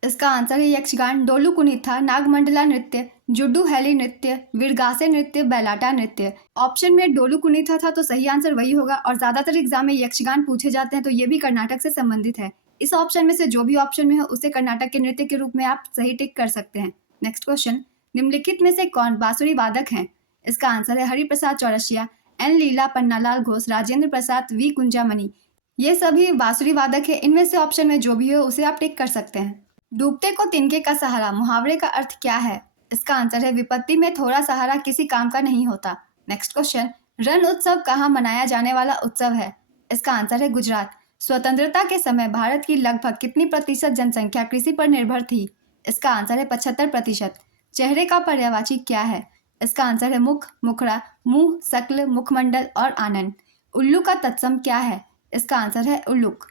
इसका आंसर है यक्षगान, डोलू कुनीथा, नागमंडला नृत्य, जुड्डू हैली नृत्य, विरगासे नृत्य, बैलाटा नृत्य। ऑप्शन में डोलू कुनीथा था तो सही आंसर वही होगा और ज्यादातर एग्जाम में यक्षगान पूछे जाते हैं तो ये भी कर्नाटक से संबंधित है। इस ऑप्शन में से जो भी ऑप्शन में है उसे कर्नाटक के नृत्य के रूप में आप सही टिक कर सकते हैं। नेक्स्ट क्वेश्चन, निम्नलिखित में से कौन बांसुरी वादक हैं? इसका आंसर है हरिप्रसाद चौरसिया, एन लीला, पन्नालाल घोष, राजेंद्र प्रसाद, वी कुंजामणि। ये सभी बांसुरी वादक है। इनमें से ऑप्शन में जो भी हो उसे आप टिक कर सकते हैं। डूबते को तिनके का सहारा मुहावरे का अर्थ क्या है? इसका आंसर है विपत्ति में थोड़ा सहारा किसी काम का नहीं होता। नेक्स्ट क्वेश्चन, रण उत्सव कहाँ मनाया जाने वाला उत्सव है? इसका आंसर है गुजरात। स्वतंत्रता के समय भारत की लगभग कितनी प्रतिशत जनसंख्या कृषि पर निर्भर थी? इसका आंसर है 75%। चेहरे का पर्यायवाची क्या है? इसका आंसर है मुख, मुखड़ा, मुंह, शक्ल, मुखमंडल और आनंद। उल्लू का तत्सम क्या है? इसका आंसर है उल्लुक।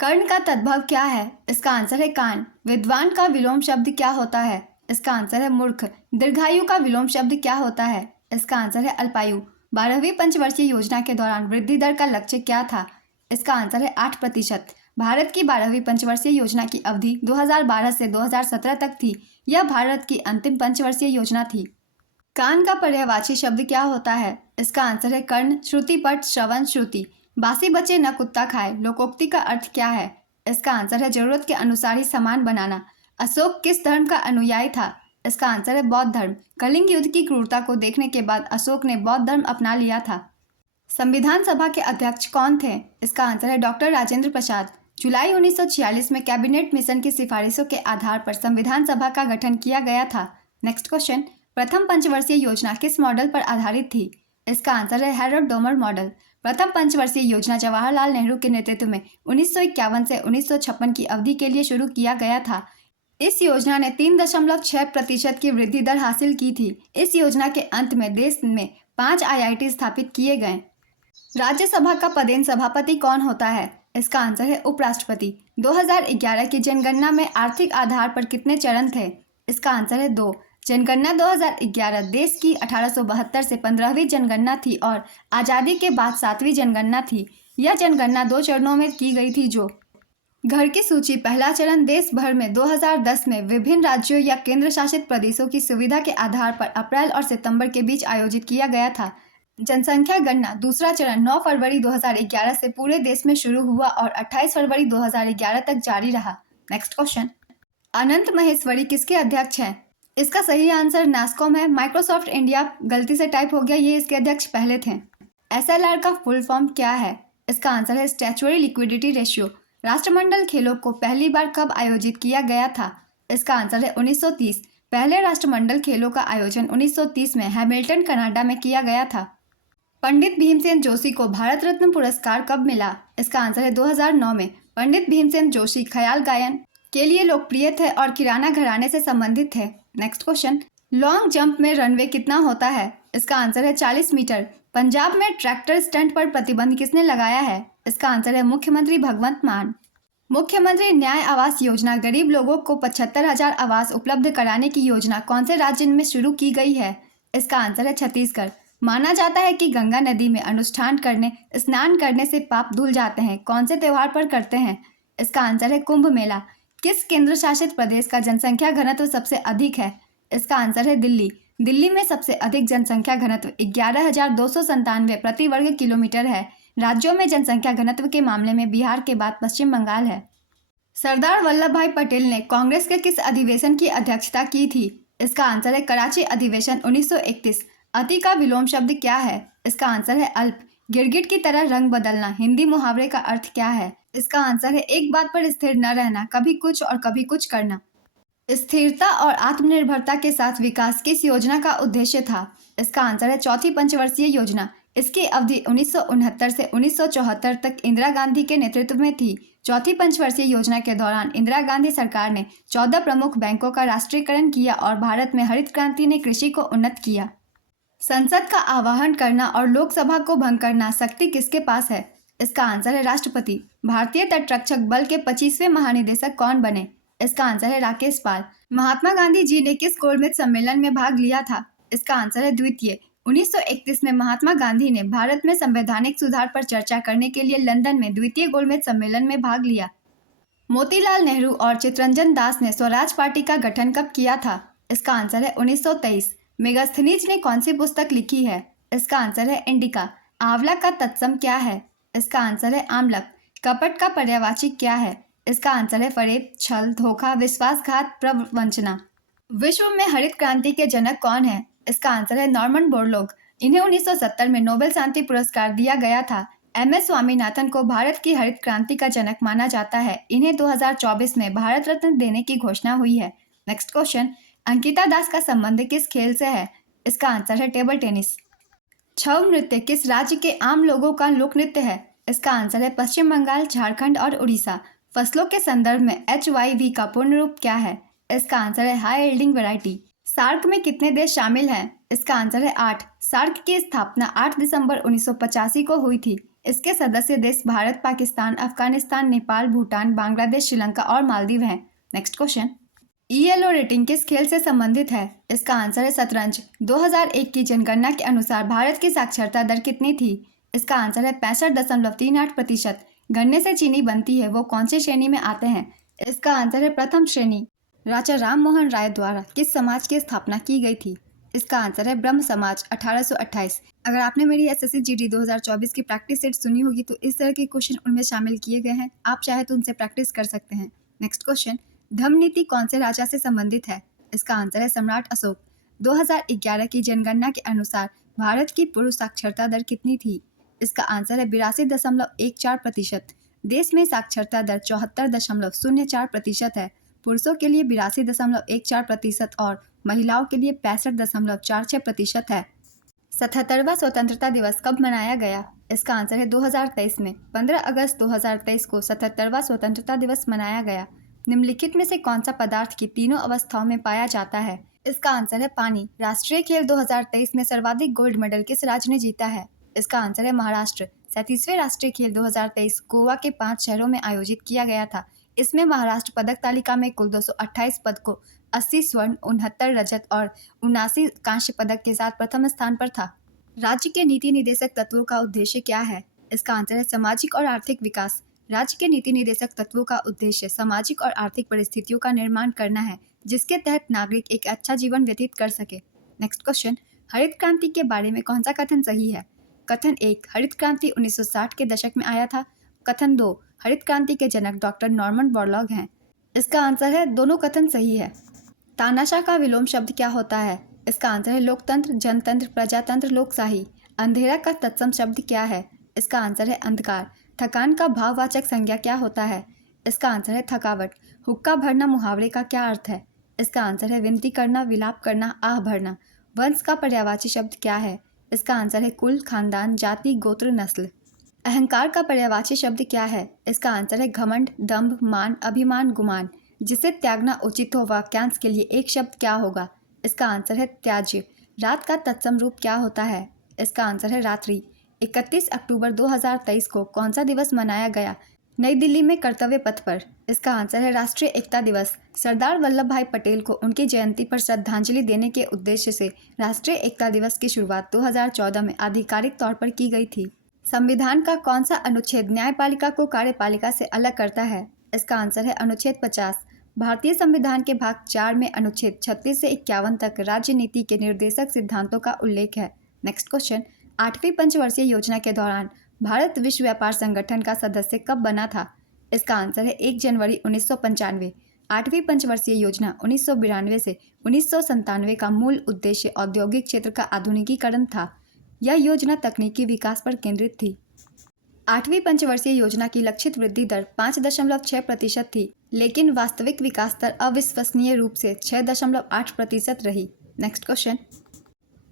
कर्ण का तद्भव क्या है? इसका आंसर है कान। विद्वान का विलोम शब्द क्या होता है? इसका आंसर है मूर्ख। दीर्घायु का विलोम शब्द क्या होता है? इसका आंसर है अल्पायु। 12वीं पंचवर्षीय योजना के दौरान वृद्धि दर का लक्ष्य क्या था? इसका आंसर है 8%। भारत की 12वीं पंचवर्षीय योजना की अवधि 2012 से 2017 तक थी। यह भारत की अंतिम पंचवर्षीय योजना थी। कान का पर्यायवाची शब्द क्या होता है? इसका आंसर है कर्ण, श्रुतिपट, श्रवण, श्रुति। बासी बचे न कुत्ता खाए लोकोक्ति का अर्थ क्या है? इसका आंसर है जरूरत के अनुसार ही सामान बनाना। अशोक किस धर्म का अनुयायी था? इसका आंसर है बौद्ध धर्म। कलिंग युद्ध की क्रूरता को देखने के बाद अशोक ने बौद्ध धर्म अपना लिया था। संविधान सभा के अध्यक्ष कौन थे? इसका आंसर है डॉक्टर राजेंद्र प्रसाद। जुलाई 1946 में कैबिनेट मिशन की सिफारिशों के आधार पर संविधान सभा का गठन किया गया था। नेक्स्ट क्वेश्चन, प्रथम पंचवर्षीय योजना किस मॉडल पर आधारित थी? इसका आंसर है हैरोल्ड डोमर मॉडल। प्रथम पंचवर्षीय योजना जवाहरलाल नेहरू के नेतृत्व में 1951 से 1956 की अवधि के लिए शुरू किया गया था। इस योजना ने 3.6% की वृद्धि दर हासिल की थी। इस योजना के अंत में देश में 5 IIT स्थापित किए गए। राज्यसभा का पदेन सभापति कौन होता है? इसका आंसर है उपराष्ट्रपति। 2011 की जनगणना में आर्थिक आधार पर कितने चरण थे? इसका आंसर है 2। जनगणना 2011 देश की 1872 से 15वीं जनगणना थी और आज़ादी के बाद 7वीं जनगणना थी। यह जनगणना 2 चरणों में की गई थी। जो घर की सूची पहला चरण देश भर में 2010 में विभिन्न राज्यों या केंद्र शासित प्रदेशों की सुविधा के आधार पर अप्रैल और सितंबर के बीच आयोजित किया गया था। जनसंख्या गणना दूसरा चरण 9 फरवरी 2011 से पूरे देश में शुरू हुआ और 28 फरवरी 2011 तक जारी रहा। नेक्स्ट क्वेश्चन, अनंत महेश्वरी किसके अध्यक्ष हैं? इसका सही आंसर नास्कॉम है। माइक्रोसॉफ्ट इंडिया गलती से टाइप हो गया, ये इसके अध्यक्ष पहले थे। SLR का फुल फॉर्म क्या है? इसका आंसर है स्टैच्यूटरी लिक्विडिटी रेशियो। राष्ट्रमंडल खेलों को पहली बार कब आयोजित किया गया था? इसका आंसर है 1930। पहले राष्ट्रमंडल खेलों का आयोजन 1930 में हैमिल्टन कनाडा में किया गया था। पंडित भीमसेन जोशी को भारत रत्न पुरस्कार कब मिला? इसका आंसर है 2009 में। पंडित भीमसेन जोशी ख्याल गायन के लिए लोकप्रिय थे और किराना घराने से संबंधित थे। नेक्स्ट क्वेश्चन, लॉन्ग जंप में रनवे कितना होता है? इसका आंसर है 40 मीटर। पंजाब में ट्रैक्टर स्टंट पर प्रतिबंध किसने लगाया है? इसका आंसर है मुख्यमंत्री भगवंत मान। मुख्यमंत्री न्याय आवास योजना गरीब लोगों को 75,000 आवास उपलब्ध कराने की योजना कौन से राज्य में शुरू की गई है? इसका आंसर है छत्तीसगढ़। माना जाता है कि गंगा नदी में अनुष्ठान करने, स्नान करने से पाप धुल जाते हैं। कौन से त्योहार पर करते हैं? इसका आंसर है कुंभ मेला। किस केंद्र शासित प्रदेश का जनसंख्या घनत्व सबसे अधिक है? इसका आंसर है दिल्ली। दिल्ली में सबसे अधिक जनसंख्या घनत्व 11,297 प्रति वर्ग किलोमीटर है। राज्यों में जनसंख्या घनत्व के मामले में बिहार के बाद पश्चिम बंगाल है। सरदार वल्लभ भाई पटेल ने कांग्रेस के किस अधिवेशन की अध्यक्षता की थी? इसका आंसर है कराची अधिवेशन 1931। अति का विलोम शब्द क्या है? इसका आंसर है अल्प। गिरगिट की तरह रंग बदलना हिंदी मुहावरे का अर्थ क्या है? इसका आंसर है एक बात पर स्थिर न रहना, कभी कुछ और कभी कुछ करना। स्थिरता और आत्मनिर्भरता के साथ विकास किस योजना का उद्देश्य था? इसका आंसर है चौथी पंचवर्षीय योजना। इसकी अवधि 1969 से 1974 तक इंदिरा गांधी के नेतृत्व में थी। चौथी पंचवर्षीय योजना के दौरान इंदिरा गांधी सरकार ने 14 प्रमुख बैंकों का राष्ट्रीयकरण किया और भारत में हरित क्रांति ने कृषि को उन्नत किया। संसद का आह्वान करना और लोकसभा को भंग करना शक्ति किसके पास है? इसका आंसर है राष्ट्रपति। भारतीय तटरक्षक बल के 25वें महानिदेशक कौन बने? इसका आंसर है राकेश पाल। महात्मा गांधी जी ने किस गोलमेज सम्मेलन में भाग लिया था? इसका आंसर है द्वितीय। 1931 में महात्मा गांधी ने भारत में संवैधानिक सुधार पर चर्चा करने के लिए लंदन में द्वितीय गोलमेज सम्मेलन में भाग लिया। मोतीलाल नेहरू और चित्तरंजन दास ने स्वराज पार्टी का गठन कब किया था? इसका आंसर है 1923। मेगास्थनीज ने कौन सी पुस्तक लिखी है? इसका आंसर है इंडिका। आंवला का तत्सम क्या है? इसका आंसर है आमलक। कपट का पर्यायवाची क्या है? इसका आंसर है फरेब, छल, धोखा, विश्वासघात, प्रवंचना। विश्व में हरित क्रांति के जनक कौन है? इसका आंसर है नॉर्मन बोरलॉग। इन्हें 1970 में नोबेल शांति पुरस्कार दिया गया था। एम.एस. स्वामीनाथन को भारत की हरित क्रांति का जनक माना जाता है। इन्हें 2024 में भारत रत्न देने की घोषणा हुई है। नेक्स्ट क्वेश्चन, अंकिता दास का संबंध किस खेल से है? इसका आंसर है टेबल टेनिस। छऊ नृत्य किस राज्य के आम लोगों का लोक नृत्य है? इसका आंसर है पश्चिम बंगाल, झारखंड और उड़ीसा। फसलों के संदर्भ में HYV का पूर्ण रूप क्या है? इसका आंसर है हाई यील्डिंग वैरायटी। सार्क में कितने देश शामिल हैं? इसका आंसर है 8। सार्क की स्थापना 8 दिसंबर 1985 को हुई थी। इसके सदस्य देश भारत, पाकिस्तान, अफगानिस्तान, नेपाल, भूटान, बांग्लादेश, श्रीलंका और मालदीव हैं। नेक्स्ट क्वेश्चन, ELO रेटिंग किस खेल से संबंधित है? इसका आंसर है शतरंज। 2001 की जनगणना के अनुसार भारत की साक्षरता दर कितनी थी? इसका आंसर है 65.38%। गन्ने से चीनी बनती है, वो कौन सी श्रेणी में आते हैं? इसका आंसर है प्रथम श्रेणी। राजा राम मोहन राय द्वारा किस समाज की स्थापना की गई थी? इसका आंसर है ब्रह्म समाज, 1828। अगर आपने मेरी SSC GD 2024 की प्रैक्टिस सेट सुनी होगी तो इस तरह के क्वेश्चन उनमें शामिल किए गए हैं। आप चाहे तो उनसे प्रैक्टिस कर सकते हैं। नेक्स्ट क्वेश्चन, धम्म नीति कौन से राजा से संबंधित है? इसका आंसर है सम्राट अशोक। 2011 की जनगणना के अनुसार भारत की पुरुष साक्षरता दर कितनी थी? इसका आंसर है 82.14%। देश में साक्षरता दर 74.04% है। पुरुषों के लिए 82.14% और महिलाओं के लिए 65.46% है। 77वां स्वतंत्रता दिवस कब मनाया गया? इसका आंसर है 2023 में। 15 अगस्त 2023 को 77वां स्वतंत्रता दिवस मनाया गया। निम्नलिखित में से कौन सा पदार्थ की तीनों अवस्थाओं में पाया जाता है? इसका आंसर है पानी। राष्ट्रीय खेल 2023 में सर्वाधिक गोल्ड मेडल किस राज्य ने जीता है? इसका आंसर है महाराष्ट्र। 37वें राष्ट्रीय खेल 2023 गोवा के 5 शहरों में आयोजित किया गया था। इसमें महाराष्ट्र पदक तालिका में कुल 228 पदकों, 80 स्वर्ण, 69 रजत और 79 कांस्य पदक के साथ प्रथम स्थान पर था। राज्य के नीति निदेशक तत्वों का उद्देश्य क्या है? इसका आंसर है सामाजिक और आर्थिक विकास। राज्य के नीति निदेशक तत्वों का उद्देश्य सामाजिक और आर्थिक परिस्थितियों का निर्माण करना है, जिसके तहत नागरिक एक अच्छा जीवन व्यतीत कर सके। नेक्स्ट क्वेश्चन, हरित क्रांति के बारे में कौन सा कथन सही है? कथन 1, हरित क्रांति 1960 के दशक में आया था। कथन 2, हरित क्रांति के जनक डॉक्टर नॉर्मन बोरलॉग हैं। इसका आंसर है दोनों कथन सही है। तानाशाह का विलोम शब्द क्या होता है? इसका आंसर है लोकतंत्र, जनतंत्र, प्रजातंत्र, लोकशाही। अंधेरा का तत्सम शब्द क्या है? इसका आंसर है अंधकार। थकान का भाववाचक संज्ञा क्या होता है? इसका आंसर है थकावट। हुक्का भरना मुहावरे का क्या अर्थ है? इसका आंसर है विनती करना, विलाप करना, आह भरना। वंश का पर्यायवाची शब्द क्या है? इसका आंसर है कुल, खानदान, जाति, गोत्र, नस्ल। अहंकार का पर्यायवाची शब्द क्या है? इसका आंसर है घमंड, दंभ, मान, अभिमान, गुमान। जिसे त्यागना उचित हो वाक्यांश के लिए एक शब्द क्या होगा? इसका आंसर है त्याज्य। रात का तत्सम रूप क्या होता है? इसका आंसर है रात्रि। 31 अक्टूबर 2023 को कौन सा दिवस मनाया गया? नई दिल्ली में कर्तव्य पथ पर। इसका आंसर है राष्ट्रीय एकता दिवस। सरदार वल्लभ भाई पटेल को उनकी जयंती पर श्रद्धांजलि देने के उद्देश्य से राष्ट्रीय एकता दिवस की शुरुआत 2014 में आधिकारिक तौर पर की गई थी। संविधान का कौन सा अनुच्छेद न्यायपालिका को कार्यपालिका से अलग करता है? इसका आंसर है अनुच्छेद 50। भारतीय संविधान के भाग 4 में अनुच्छेद 36 से 51 तक राज्य नीति के निर्देशक सिद्धांतों का उल्लेख है। नेक्स्ट क्वेश्चन, 8वीं पंचवर्षीय योजना के दौरान भारत विश्व व्यापार संगठन का सदस्य कब बना था? इसका आंसर है 1 जनवरी 1995। 8वीं पंचवर्षीय योजना 1992 से 1997 का मूल उद्देश्य औद्योगिक क्षेत्र का आधुनिकीकरण था। यह योजना तकनीकी विकास पर केंद्रित थी। 8वीं पंचवर्षीय योजना की लक्षित वृद्धि दर 5.6% थी, लेकिन वास्तविक विकास दर अविश्वसनीय रूप से 6.8% रही। नेक्स्ट क्वेश्चन,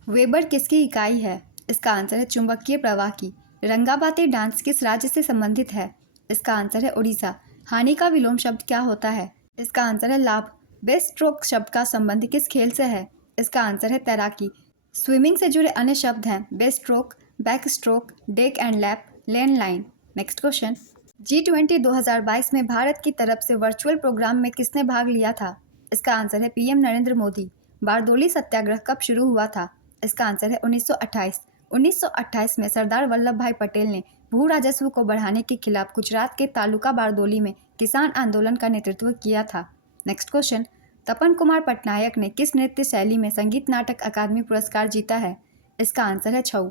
वेबर किसकी इकाई है? इसका आंसर है चुंबकीय प्रवाह की। रंगाबाती डांस किस राज्य से संबंधित है? इसका आंसर है उड़ीसा। हानि का विलोम शब्द क्या होता है? इसका आंसर है लाभ। बेस्ट स्ट्रोक शब्द का संबंध किस खेल से है? इसका आंसर है तैराकी। स्विमिंग से जुड़े अन्य शब्द हैं best stroke, back stroke, deck and lap, lane line. Next question, G20 2022 में भारत की तरफ से वर्चुअल प्रोग्राम में किसने भाग लिया था? इसका आंसर है PM नरेंद्र मोदी। बारदोली सत्याग्रह कब शुरू हुआ था? इसका आंसर है 1928। 1928 में सरदार वल्लभ भाई पटेल ने भू राजस्व को बढ़ाने के खिलाफ गुजरात के तालुका बारदोली में किसान आंदोलन का नेतृत्व किया था। नेक्स्ट क्वेश्चन, तपन कुमार पटनायक ने किस नृत्य शैली में संगीत नाटक अकादमी पुरस्कार जीता है? इसका आंसर है छऊ।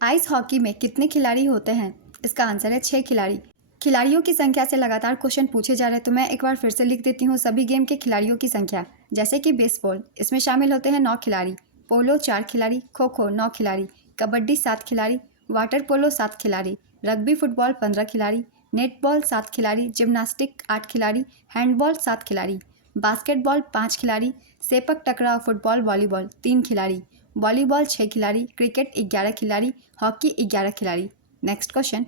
आइस हॉकी में कितने खिलाड़ी होते हैं? इसका आंसर है 6 खिलाड़ी। खिलाड़ियों की संख्या से लगातार क्वेश्चन पूछे जा रहे हैं, तो मैं एक बार फिर से लिख देती हूँ सभी गेम के खिलाड़ियों की संख्या। जैसे कि बेसबॉल, इसमें शामिल होते हैं 9 खिलाड़ी, पोलो 4 खिलाड़ी, खो खो 9 खिलाड़ी, कबड्डी 7 खिलाड़ी, वाटर पोलो 7 खिलाड़ी, रग्बी फुटबॉल 15 खिलाड़ी, नेटबॉल 7 खिलाड़ी, जिम्नास्टिक 8 खिलाड़ी, हैंडबॉल 7 खिलाड़ी, बास्केटबॉल 5 खिलाड़ी, सेपक टकराव फुटबॉल वॉलीबॉल 3 खिलाड़ी, वॉलीबॉल 6 खिलाड़ी, क्रिकेट 11 खिलाड़ी, हॉकी 11 खिलाड़ी। नेक्स्ट क्वेश्चन,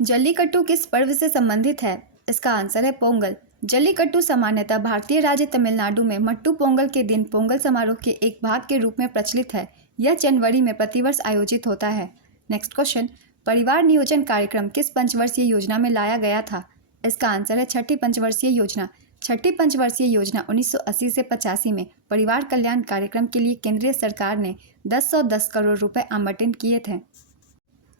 जल्लीकट्टू किस पर्व से संबंधित है? इसका आंसर है पोंगल। जल्लीकट्टू सामान्यतः भारतीय राज्य तमिलनाडु में मट्टू पोंगल के दिन पोंगल समारोह के एक भाग के रूप में प्रचलित है। यह जनवरी में प्रतिवर्ष आयोजित होता है। नेक्स्ट क्वेश्चन, परिवार नियोजन कार्यक्रम किस पंचवर्षीय योजना में लाया गया था? इसका आंसर है छठी पंचवर्षीय योजना। छठी पंचवर्षीय योजना 1980 से 85 में परिवार कल्याण कार्यक्रम के लिए केंद्रीय सरकार ने 10 करोड़ रुपए आवंटित किए थे।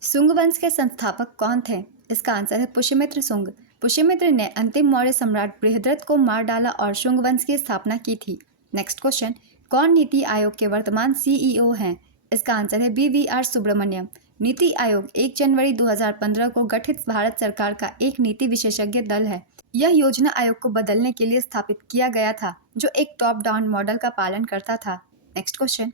शुंग वंश के संस्थापक कौन थे? इसका आंसर है पुष्यमित्र शुंग। पुष्यमित्र ने अंतिम मौर्य सम्राट बृहद्रथ को मार डाला और शुंग वंश की स्थापना की थी। नेक्स्ट क्वेश्चन, कौन नीति आयोग के वर्तमान सीईओ हैं? इसका आंसर है BVR सुब्रमण्यम। नीति आयोग 1 जनवरी 2015 को गठित भारत सरकार का एक नीति विशेषज्ञ दल है। यह योजना आयोग को बदलने के लिए स्थापित किया गया था, जो एक टॉप डाउन मॉडल का पालन करता था। नेक्स्ट क्वेश्चन,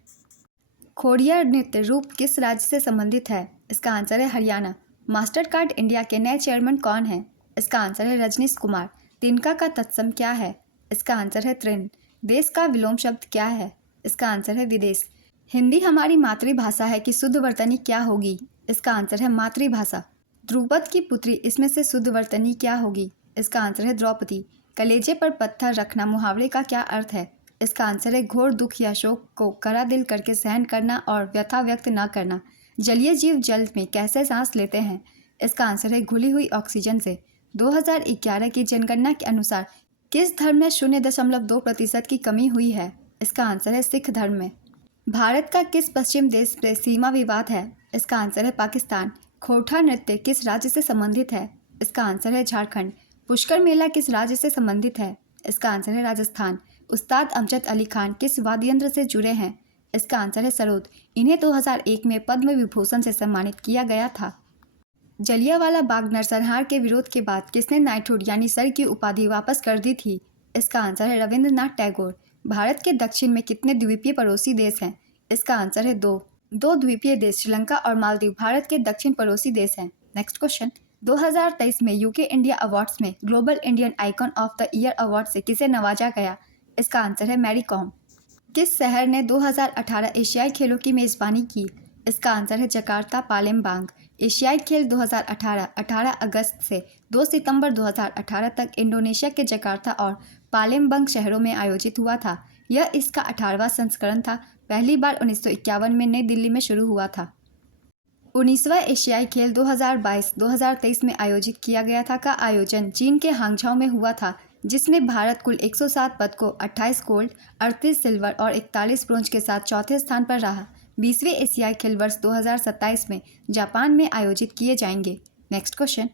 खोड़िया नृत्य रूप किस राज्य से संबंधित है? इसका आंसर है हरियाणा। मास्टर कार्ड इंडिया के नए चेयरमैन कौन है? इसका आंसर है रजनीश कुमार। तिनका का तत्सम क्या है? इसका आंसर है तृण। देश का विलोम शब्द क्या है? इसका आंसर है विदेश। हिंदी हमारी मातृभाषा है कि शुद्ध वर्तनी क्या होगी? इसका आंसर है मातृभाषा। द्रुपद की पुत्री इसमें से शुद्ध वर्तनी क्या होगी? इसका आंसर है द्रौपदी। कलेजे पर पत्थर रखना मुहावरे का क्या अर्थ है? इसका आंसर है घोर दुख या शोक को कड़ा दिल करके सहन करना और व्यथा व्यक्त न करना। जलीय जीव जल में कैसे सांस लेते हैं? इसका आंसर है घुली हुई ऑक्सीजन से। 2011 की जनगणना के अनुसार किस धर्म में 0.2% की कमी हुई है? इसका आंसर है सिख धर्म में। भारत का किस पश्चिम देश से सीमा विवाद है? इसका आंसर है पाकिस्तान। खोरठा नृत्य किस राज्य से संबंधित है? इसका आंसर है झारखंड। पुष्कर मेला किस राज्य से संबंधित है? इसका आंसर है राजस्थान। उस्ताद अमजद अली खान किस वाद्य यंत्र से जुड़े हैं? इसका आंसर है सरोद। इन्हें 2001 में पद्म विभूषण से सम्मानित किया गया था। जलियांवाला बाग नरसंहार के विरोध के बाद किसने नाइटहुड यानी सर की उपाधि वापस कर दी थी? इसका आंसर है रविंद्रनाथ टैगोर। भारत के दक्षिण में कितने द्वीपीय पड़ोसी देश हैं? इसका आंसर है 2 द्वीपीय देश श्रीलंका और मालदीव भारत के दक्षिण पड़ोसी देश हैं। नेक्स्ट क्वेश्चन, 2023 में यूके इंडिया अवार्ड्स में global Indian icon of the year award से किसे नवाजा गया? इसका आंसर है मैरी कॉम। किस शहर ने 2018 एशियाई खेलों की मेज़बानी की? इसका आंसर है जकार्ता पालेमबांग। एशियाई खेल 2018 18 अगस्त से 2 सितंबर 2018 तक इंडोनेशिया के जकार्ता और पालेमबांग शहरों में आयोजित हुआ था। यह इसका 18वां संस्करण था। पहली बार 1951 में नई दिल्ली में शुरू हुआ था। 19वां एशियाई खेल 2022-2023 में आयोजित किया गया था का आयोजन चीन के हांगझाओ में हुआ था, जिसमें भारत कुल 107 पदकों 28 गोल्ड, 38 सिल्वर और 41 ब्रोंज के साथ चौथे स्थान पर रहा। 20वें एशियाई खेल वर्ष 2027 में जापान में आयोजित किए जाएंगे। नेक्स्ट क्वेश्चन,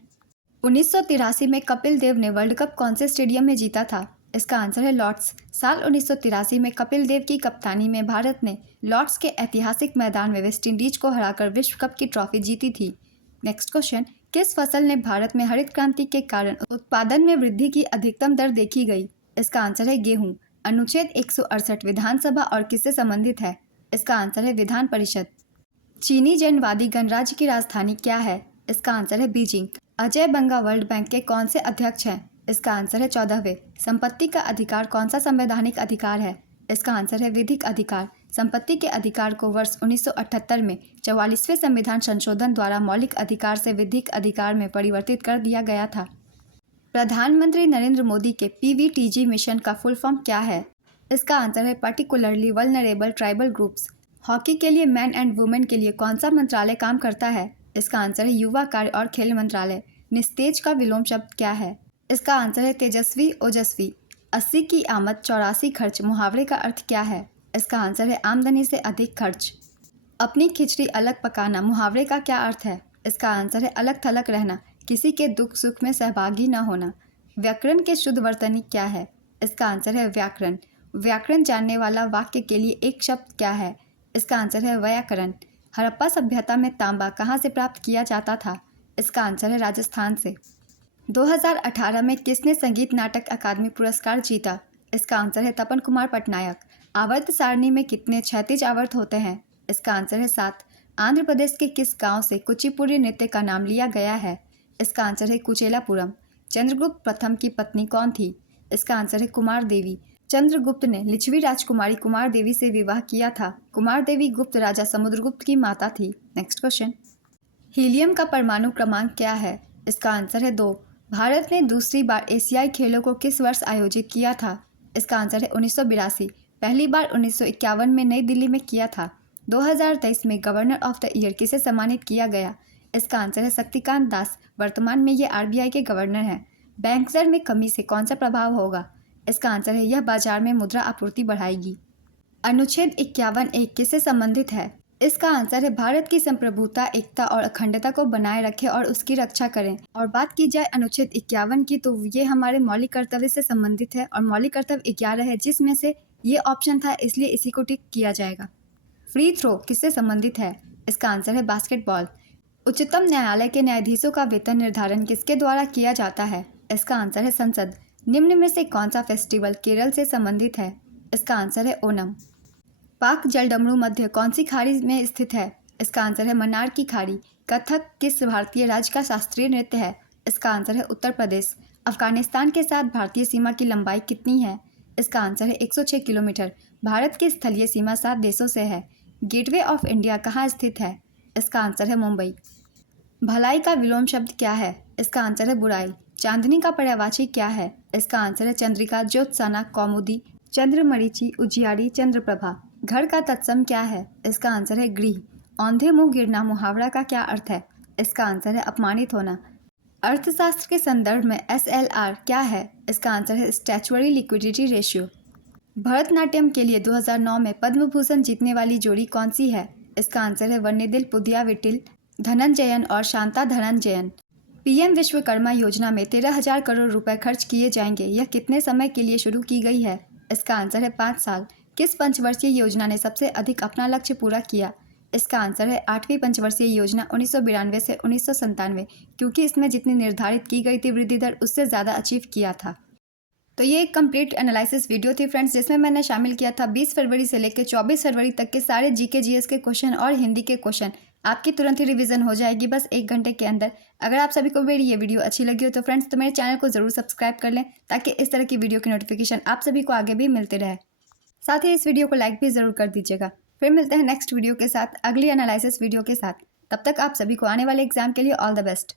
1983 में कपिल देव ने वर्ल्ड कप कौन से स्टेडियम में जीता था? इसका आंसर है लॉर्ड्स। साल 1983 में कपिल देव की कप्तानी में भारत ने लॉर्ड्स के ऐतिहासिक मैदान में वेस्टइंडीज को हराकर विश्व कप की ट्रॉफी जीती थी। नेक्स्ट क्वेश्चन, किस फसल ने भारत में हरित क्रांति के कारण उत्पादन में वृद्धि की अधिकतम दर देखी गई? इसका आंसर है गेहूं। अनुच्छेद 168 विधानसभा और किससे संबंधित है? इसका आंसर है विधान परिषद। चीनी जनवादी गणराज्य की राजधानी क्या है? इसका आंसर है बीजिंग। अजय बंगा वर्ल्ड बैंक के कौन से अध्यक्ष हैं? इसका आंसर है 14वें। संपत्ति का अधिकार कौन सा संवैधानिक अधिकार है? इसका आंसर है विधिक अधिकार। संपत्ति के अधिकार को वर्ष 1978 में 44वें संविधान संशोधन द्वारा मौलिक अधिकार से विधिक अधिकार में परिवर्तित कर दिया गया था। प्रधानमंत्री नरेंद्र मोदी के PVTG मिशन का फुल फॉर्म क्या है? इसका आंसर है particularly vulnerable tribal groups. Hockey के लिए मैन एंड वुमेन के लिए कौन सा मंत्रालय काम करता है? इसका आंसर है युवा कार्य और खेल मंत्रालय। निस्तेज का विलोम शब्द क्या है? इसका आंसर है तेजस्वी ओजस्वी। 80 की आमद 84 खर्च मुहावरे का अर्थ क्या है? इसका आंसर है आमदनी से अधिक खर्च। अपनी खिचड़ी अलग पकाना मुहावरे का क्या अर्थ है? इसका आंसर है अलग थलग रहना, किसी के दुख सुख में सहभागी न होना। व्याकरण के शुद्ध वर्तनी क्या है? इसका आंसर है व्याकरण। व्याकरण जानने वाला वाक्य के लिए एक शब्द क्या है? इसका आंसर है व्याकरण। हड़प्पा सभ्यता में तांबा कहाँ से प्राप्त किया जाता था? इसका आंसर है राजस्थान से। 2018 में किसने संगीत नाटक अकादमी पुरस्कार जीता? इसका आंसर है तपन कुमार पटनायक। आवर्त सारणी में कितने क्षैतिज आवर्त होते हैं? इसका आंसर है 7। आंध्र प्रदेश के किस गांव से कुचिपुड़ी नृत्य का नाम लिया गया है? इसका आंसर है कुचेलापुरम। चंद्रगुप्त प्रथम की पत्नी कौन थी? इसका आंसर है कुमार देवी। चंद्रगुप्त ने लिच्छवी राजकुमारी कुमार देवी से विवाह किया था। कुमार देवी गुप्त राजा समुद्रगुप्त की माता थी। नेक्स्ट क्वेश्चन, हीलियम का परमाणु क्रमांक क्या है? इसका आंसर है 2। भारत ने दूसरी बार एशियाई खेलों को किस वर्ष आयोजित किया था? इसका आंसर है 1982। पहली बार 1951 में नई दिल्ली में किया था। 2023 में गवर्नर ऑफ द ईयर किसे सम्मानित किया गया? इसका आंसर है शक्तिकांत दास। वर्तमान में ये आरबीआई के गवर्नर हैं। बैंक दर में कमी से कौन सा प्रभाव होगा? इसका आंसर है यह बाजार में मुद्रा आपूर्ति बढ़ाएगी। अनुच्छेद 51(1) किससे संबंधित है? इसका आंसर है भारत की संप्रभुता, एकता और अखंडता को बनाए रखें और उसकी रक्षा करें। और बात की जाए अनुच्छेद 51 की, तो ये हमारे मौलिक कर्तव्य से संबंधित है और मौलिक कर्तव्य 11 है, जिसमें से ये ऑप्शन था, इसलिए इसी को टिक किया जाएगा। फ्री थ्रो किससे संबंधित है? इसका आंसर है बास्केटबॉल। उच्चतम न्यायालय के न्यायाधीशों का वेतन निर्धारण किसके द्वारा किया जाता है? इसका आंसर है संसद। निम्न में से कौन सा फेस्टिवल केरल से संबंधित है? इसका आंसर है ओणम। पाक जलडमरू मध्य कौन सी खाड़ी में स्थित है? इसका आंसर है मन्नार की खाड़ी। कथक किस भारतीय राज्य का शास्त्रीय नृत्य है? इसका आंसर है उत्तर प्रदेश। अफगानिस्तान के साथ भारतीय सीमा की लंबाई कितनी है? इसका आंसर है 106 किलोमीटर। भारत की स्थलीय सीमा 7 देशों से है। गेटवे ऑफ इंडिया कहाँ स्थित है? इसका आंसर है मुंबई। भलाई का विलोम शब्द क्या है? इसका आंसर है बुराई। चांदनी का पर्यायवाची क्या है? इसका आंसर है चंद्रिका, ज्योत्सना, कौमुदी, चंद्रमरीचि, उजियारी, चंद्रप्रभा। घर का तत्सम क्या है? इसका आंसर है गृह। औंधे मुंह गिरना मुहावरा का क्या अर्थ है? इसका आंसर है अपमानित होना। अर्थशास्त्र के संदर्भ में SLR क्या है? इसका आंसर है स्टैच्यूअरी लिक्विडिटी रेशियो। भरतनाट्यम के लिए 2009 में पद्म भूषण जीतने वाली जोड़ी कौन सी है? इसका आंसर है वन्यदिल पुदिया विटिल, धनंजयन और शांता धनंजयन। PM विश्वकर्मा योजना में 13,000 करोड़ रुपए खर्च किए जाएंगे। यह कितने समय के लिए शुरू की गई है? इसका आंसर है 5 साल। किस पंचवर्षीय योजना ने सबसे अधिक अपना लक्ष्य पूरा किया? इसका आंसर है 8वीं पंचवर्षीय योजना 1992 से 1997, क्योंकि इसमें जितनी निर्धारित की गई थी वृद्धि दर, उससे ज़्यादा अचीव किया था। तो ये एक कंप्लीट एनालिसिस वीडियो थी फ्रेंड्स, जिसमें मैंने शामिल किया था 20 फरवरी से लेकर 24 फरवरी तक के सारे GK GS के क्वेश्चन और हिंदी के क्वेश्चन। आपकी तुरंत ही रिवीजन हो जाएगी बस 1 घंटे के अंदर। अगर आप सभी को मेरी ये वीडियो अच्छी लगी हो तो फ्रेंड्स तो मेरे चैनल को ज़रूर सब्सक्राइब कर लें, ताकि इस तरह की वीडियो की नोटिफिकेशन आप सभी को आगे भी मिलते रहे। साथ ही इस वीडियो को लाइक भी ज़रूर कर दीजिएगा। फिर मिलते हैं नेक्स्ट वीडियो के साथ, अगली एनालिसिस वीडियो के साथ। तब तक आप सभी को आने वाले एग्जाम के लिए ऑल द बेस्ट।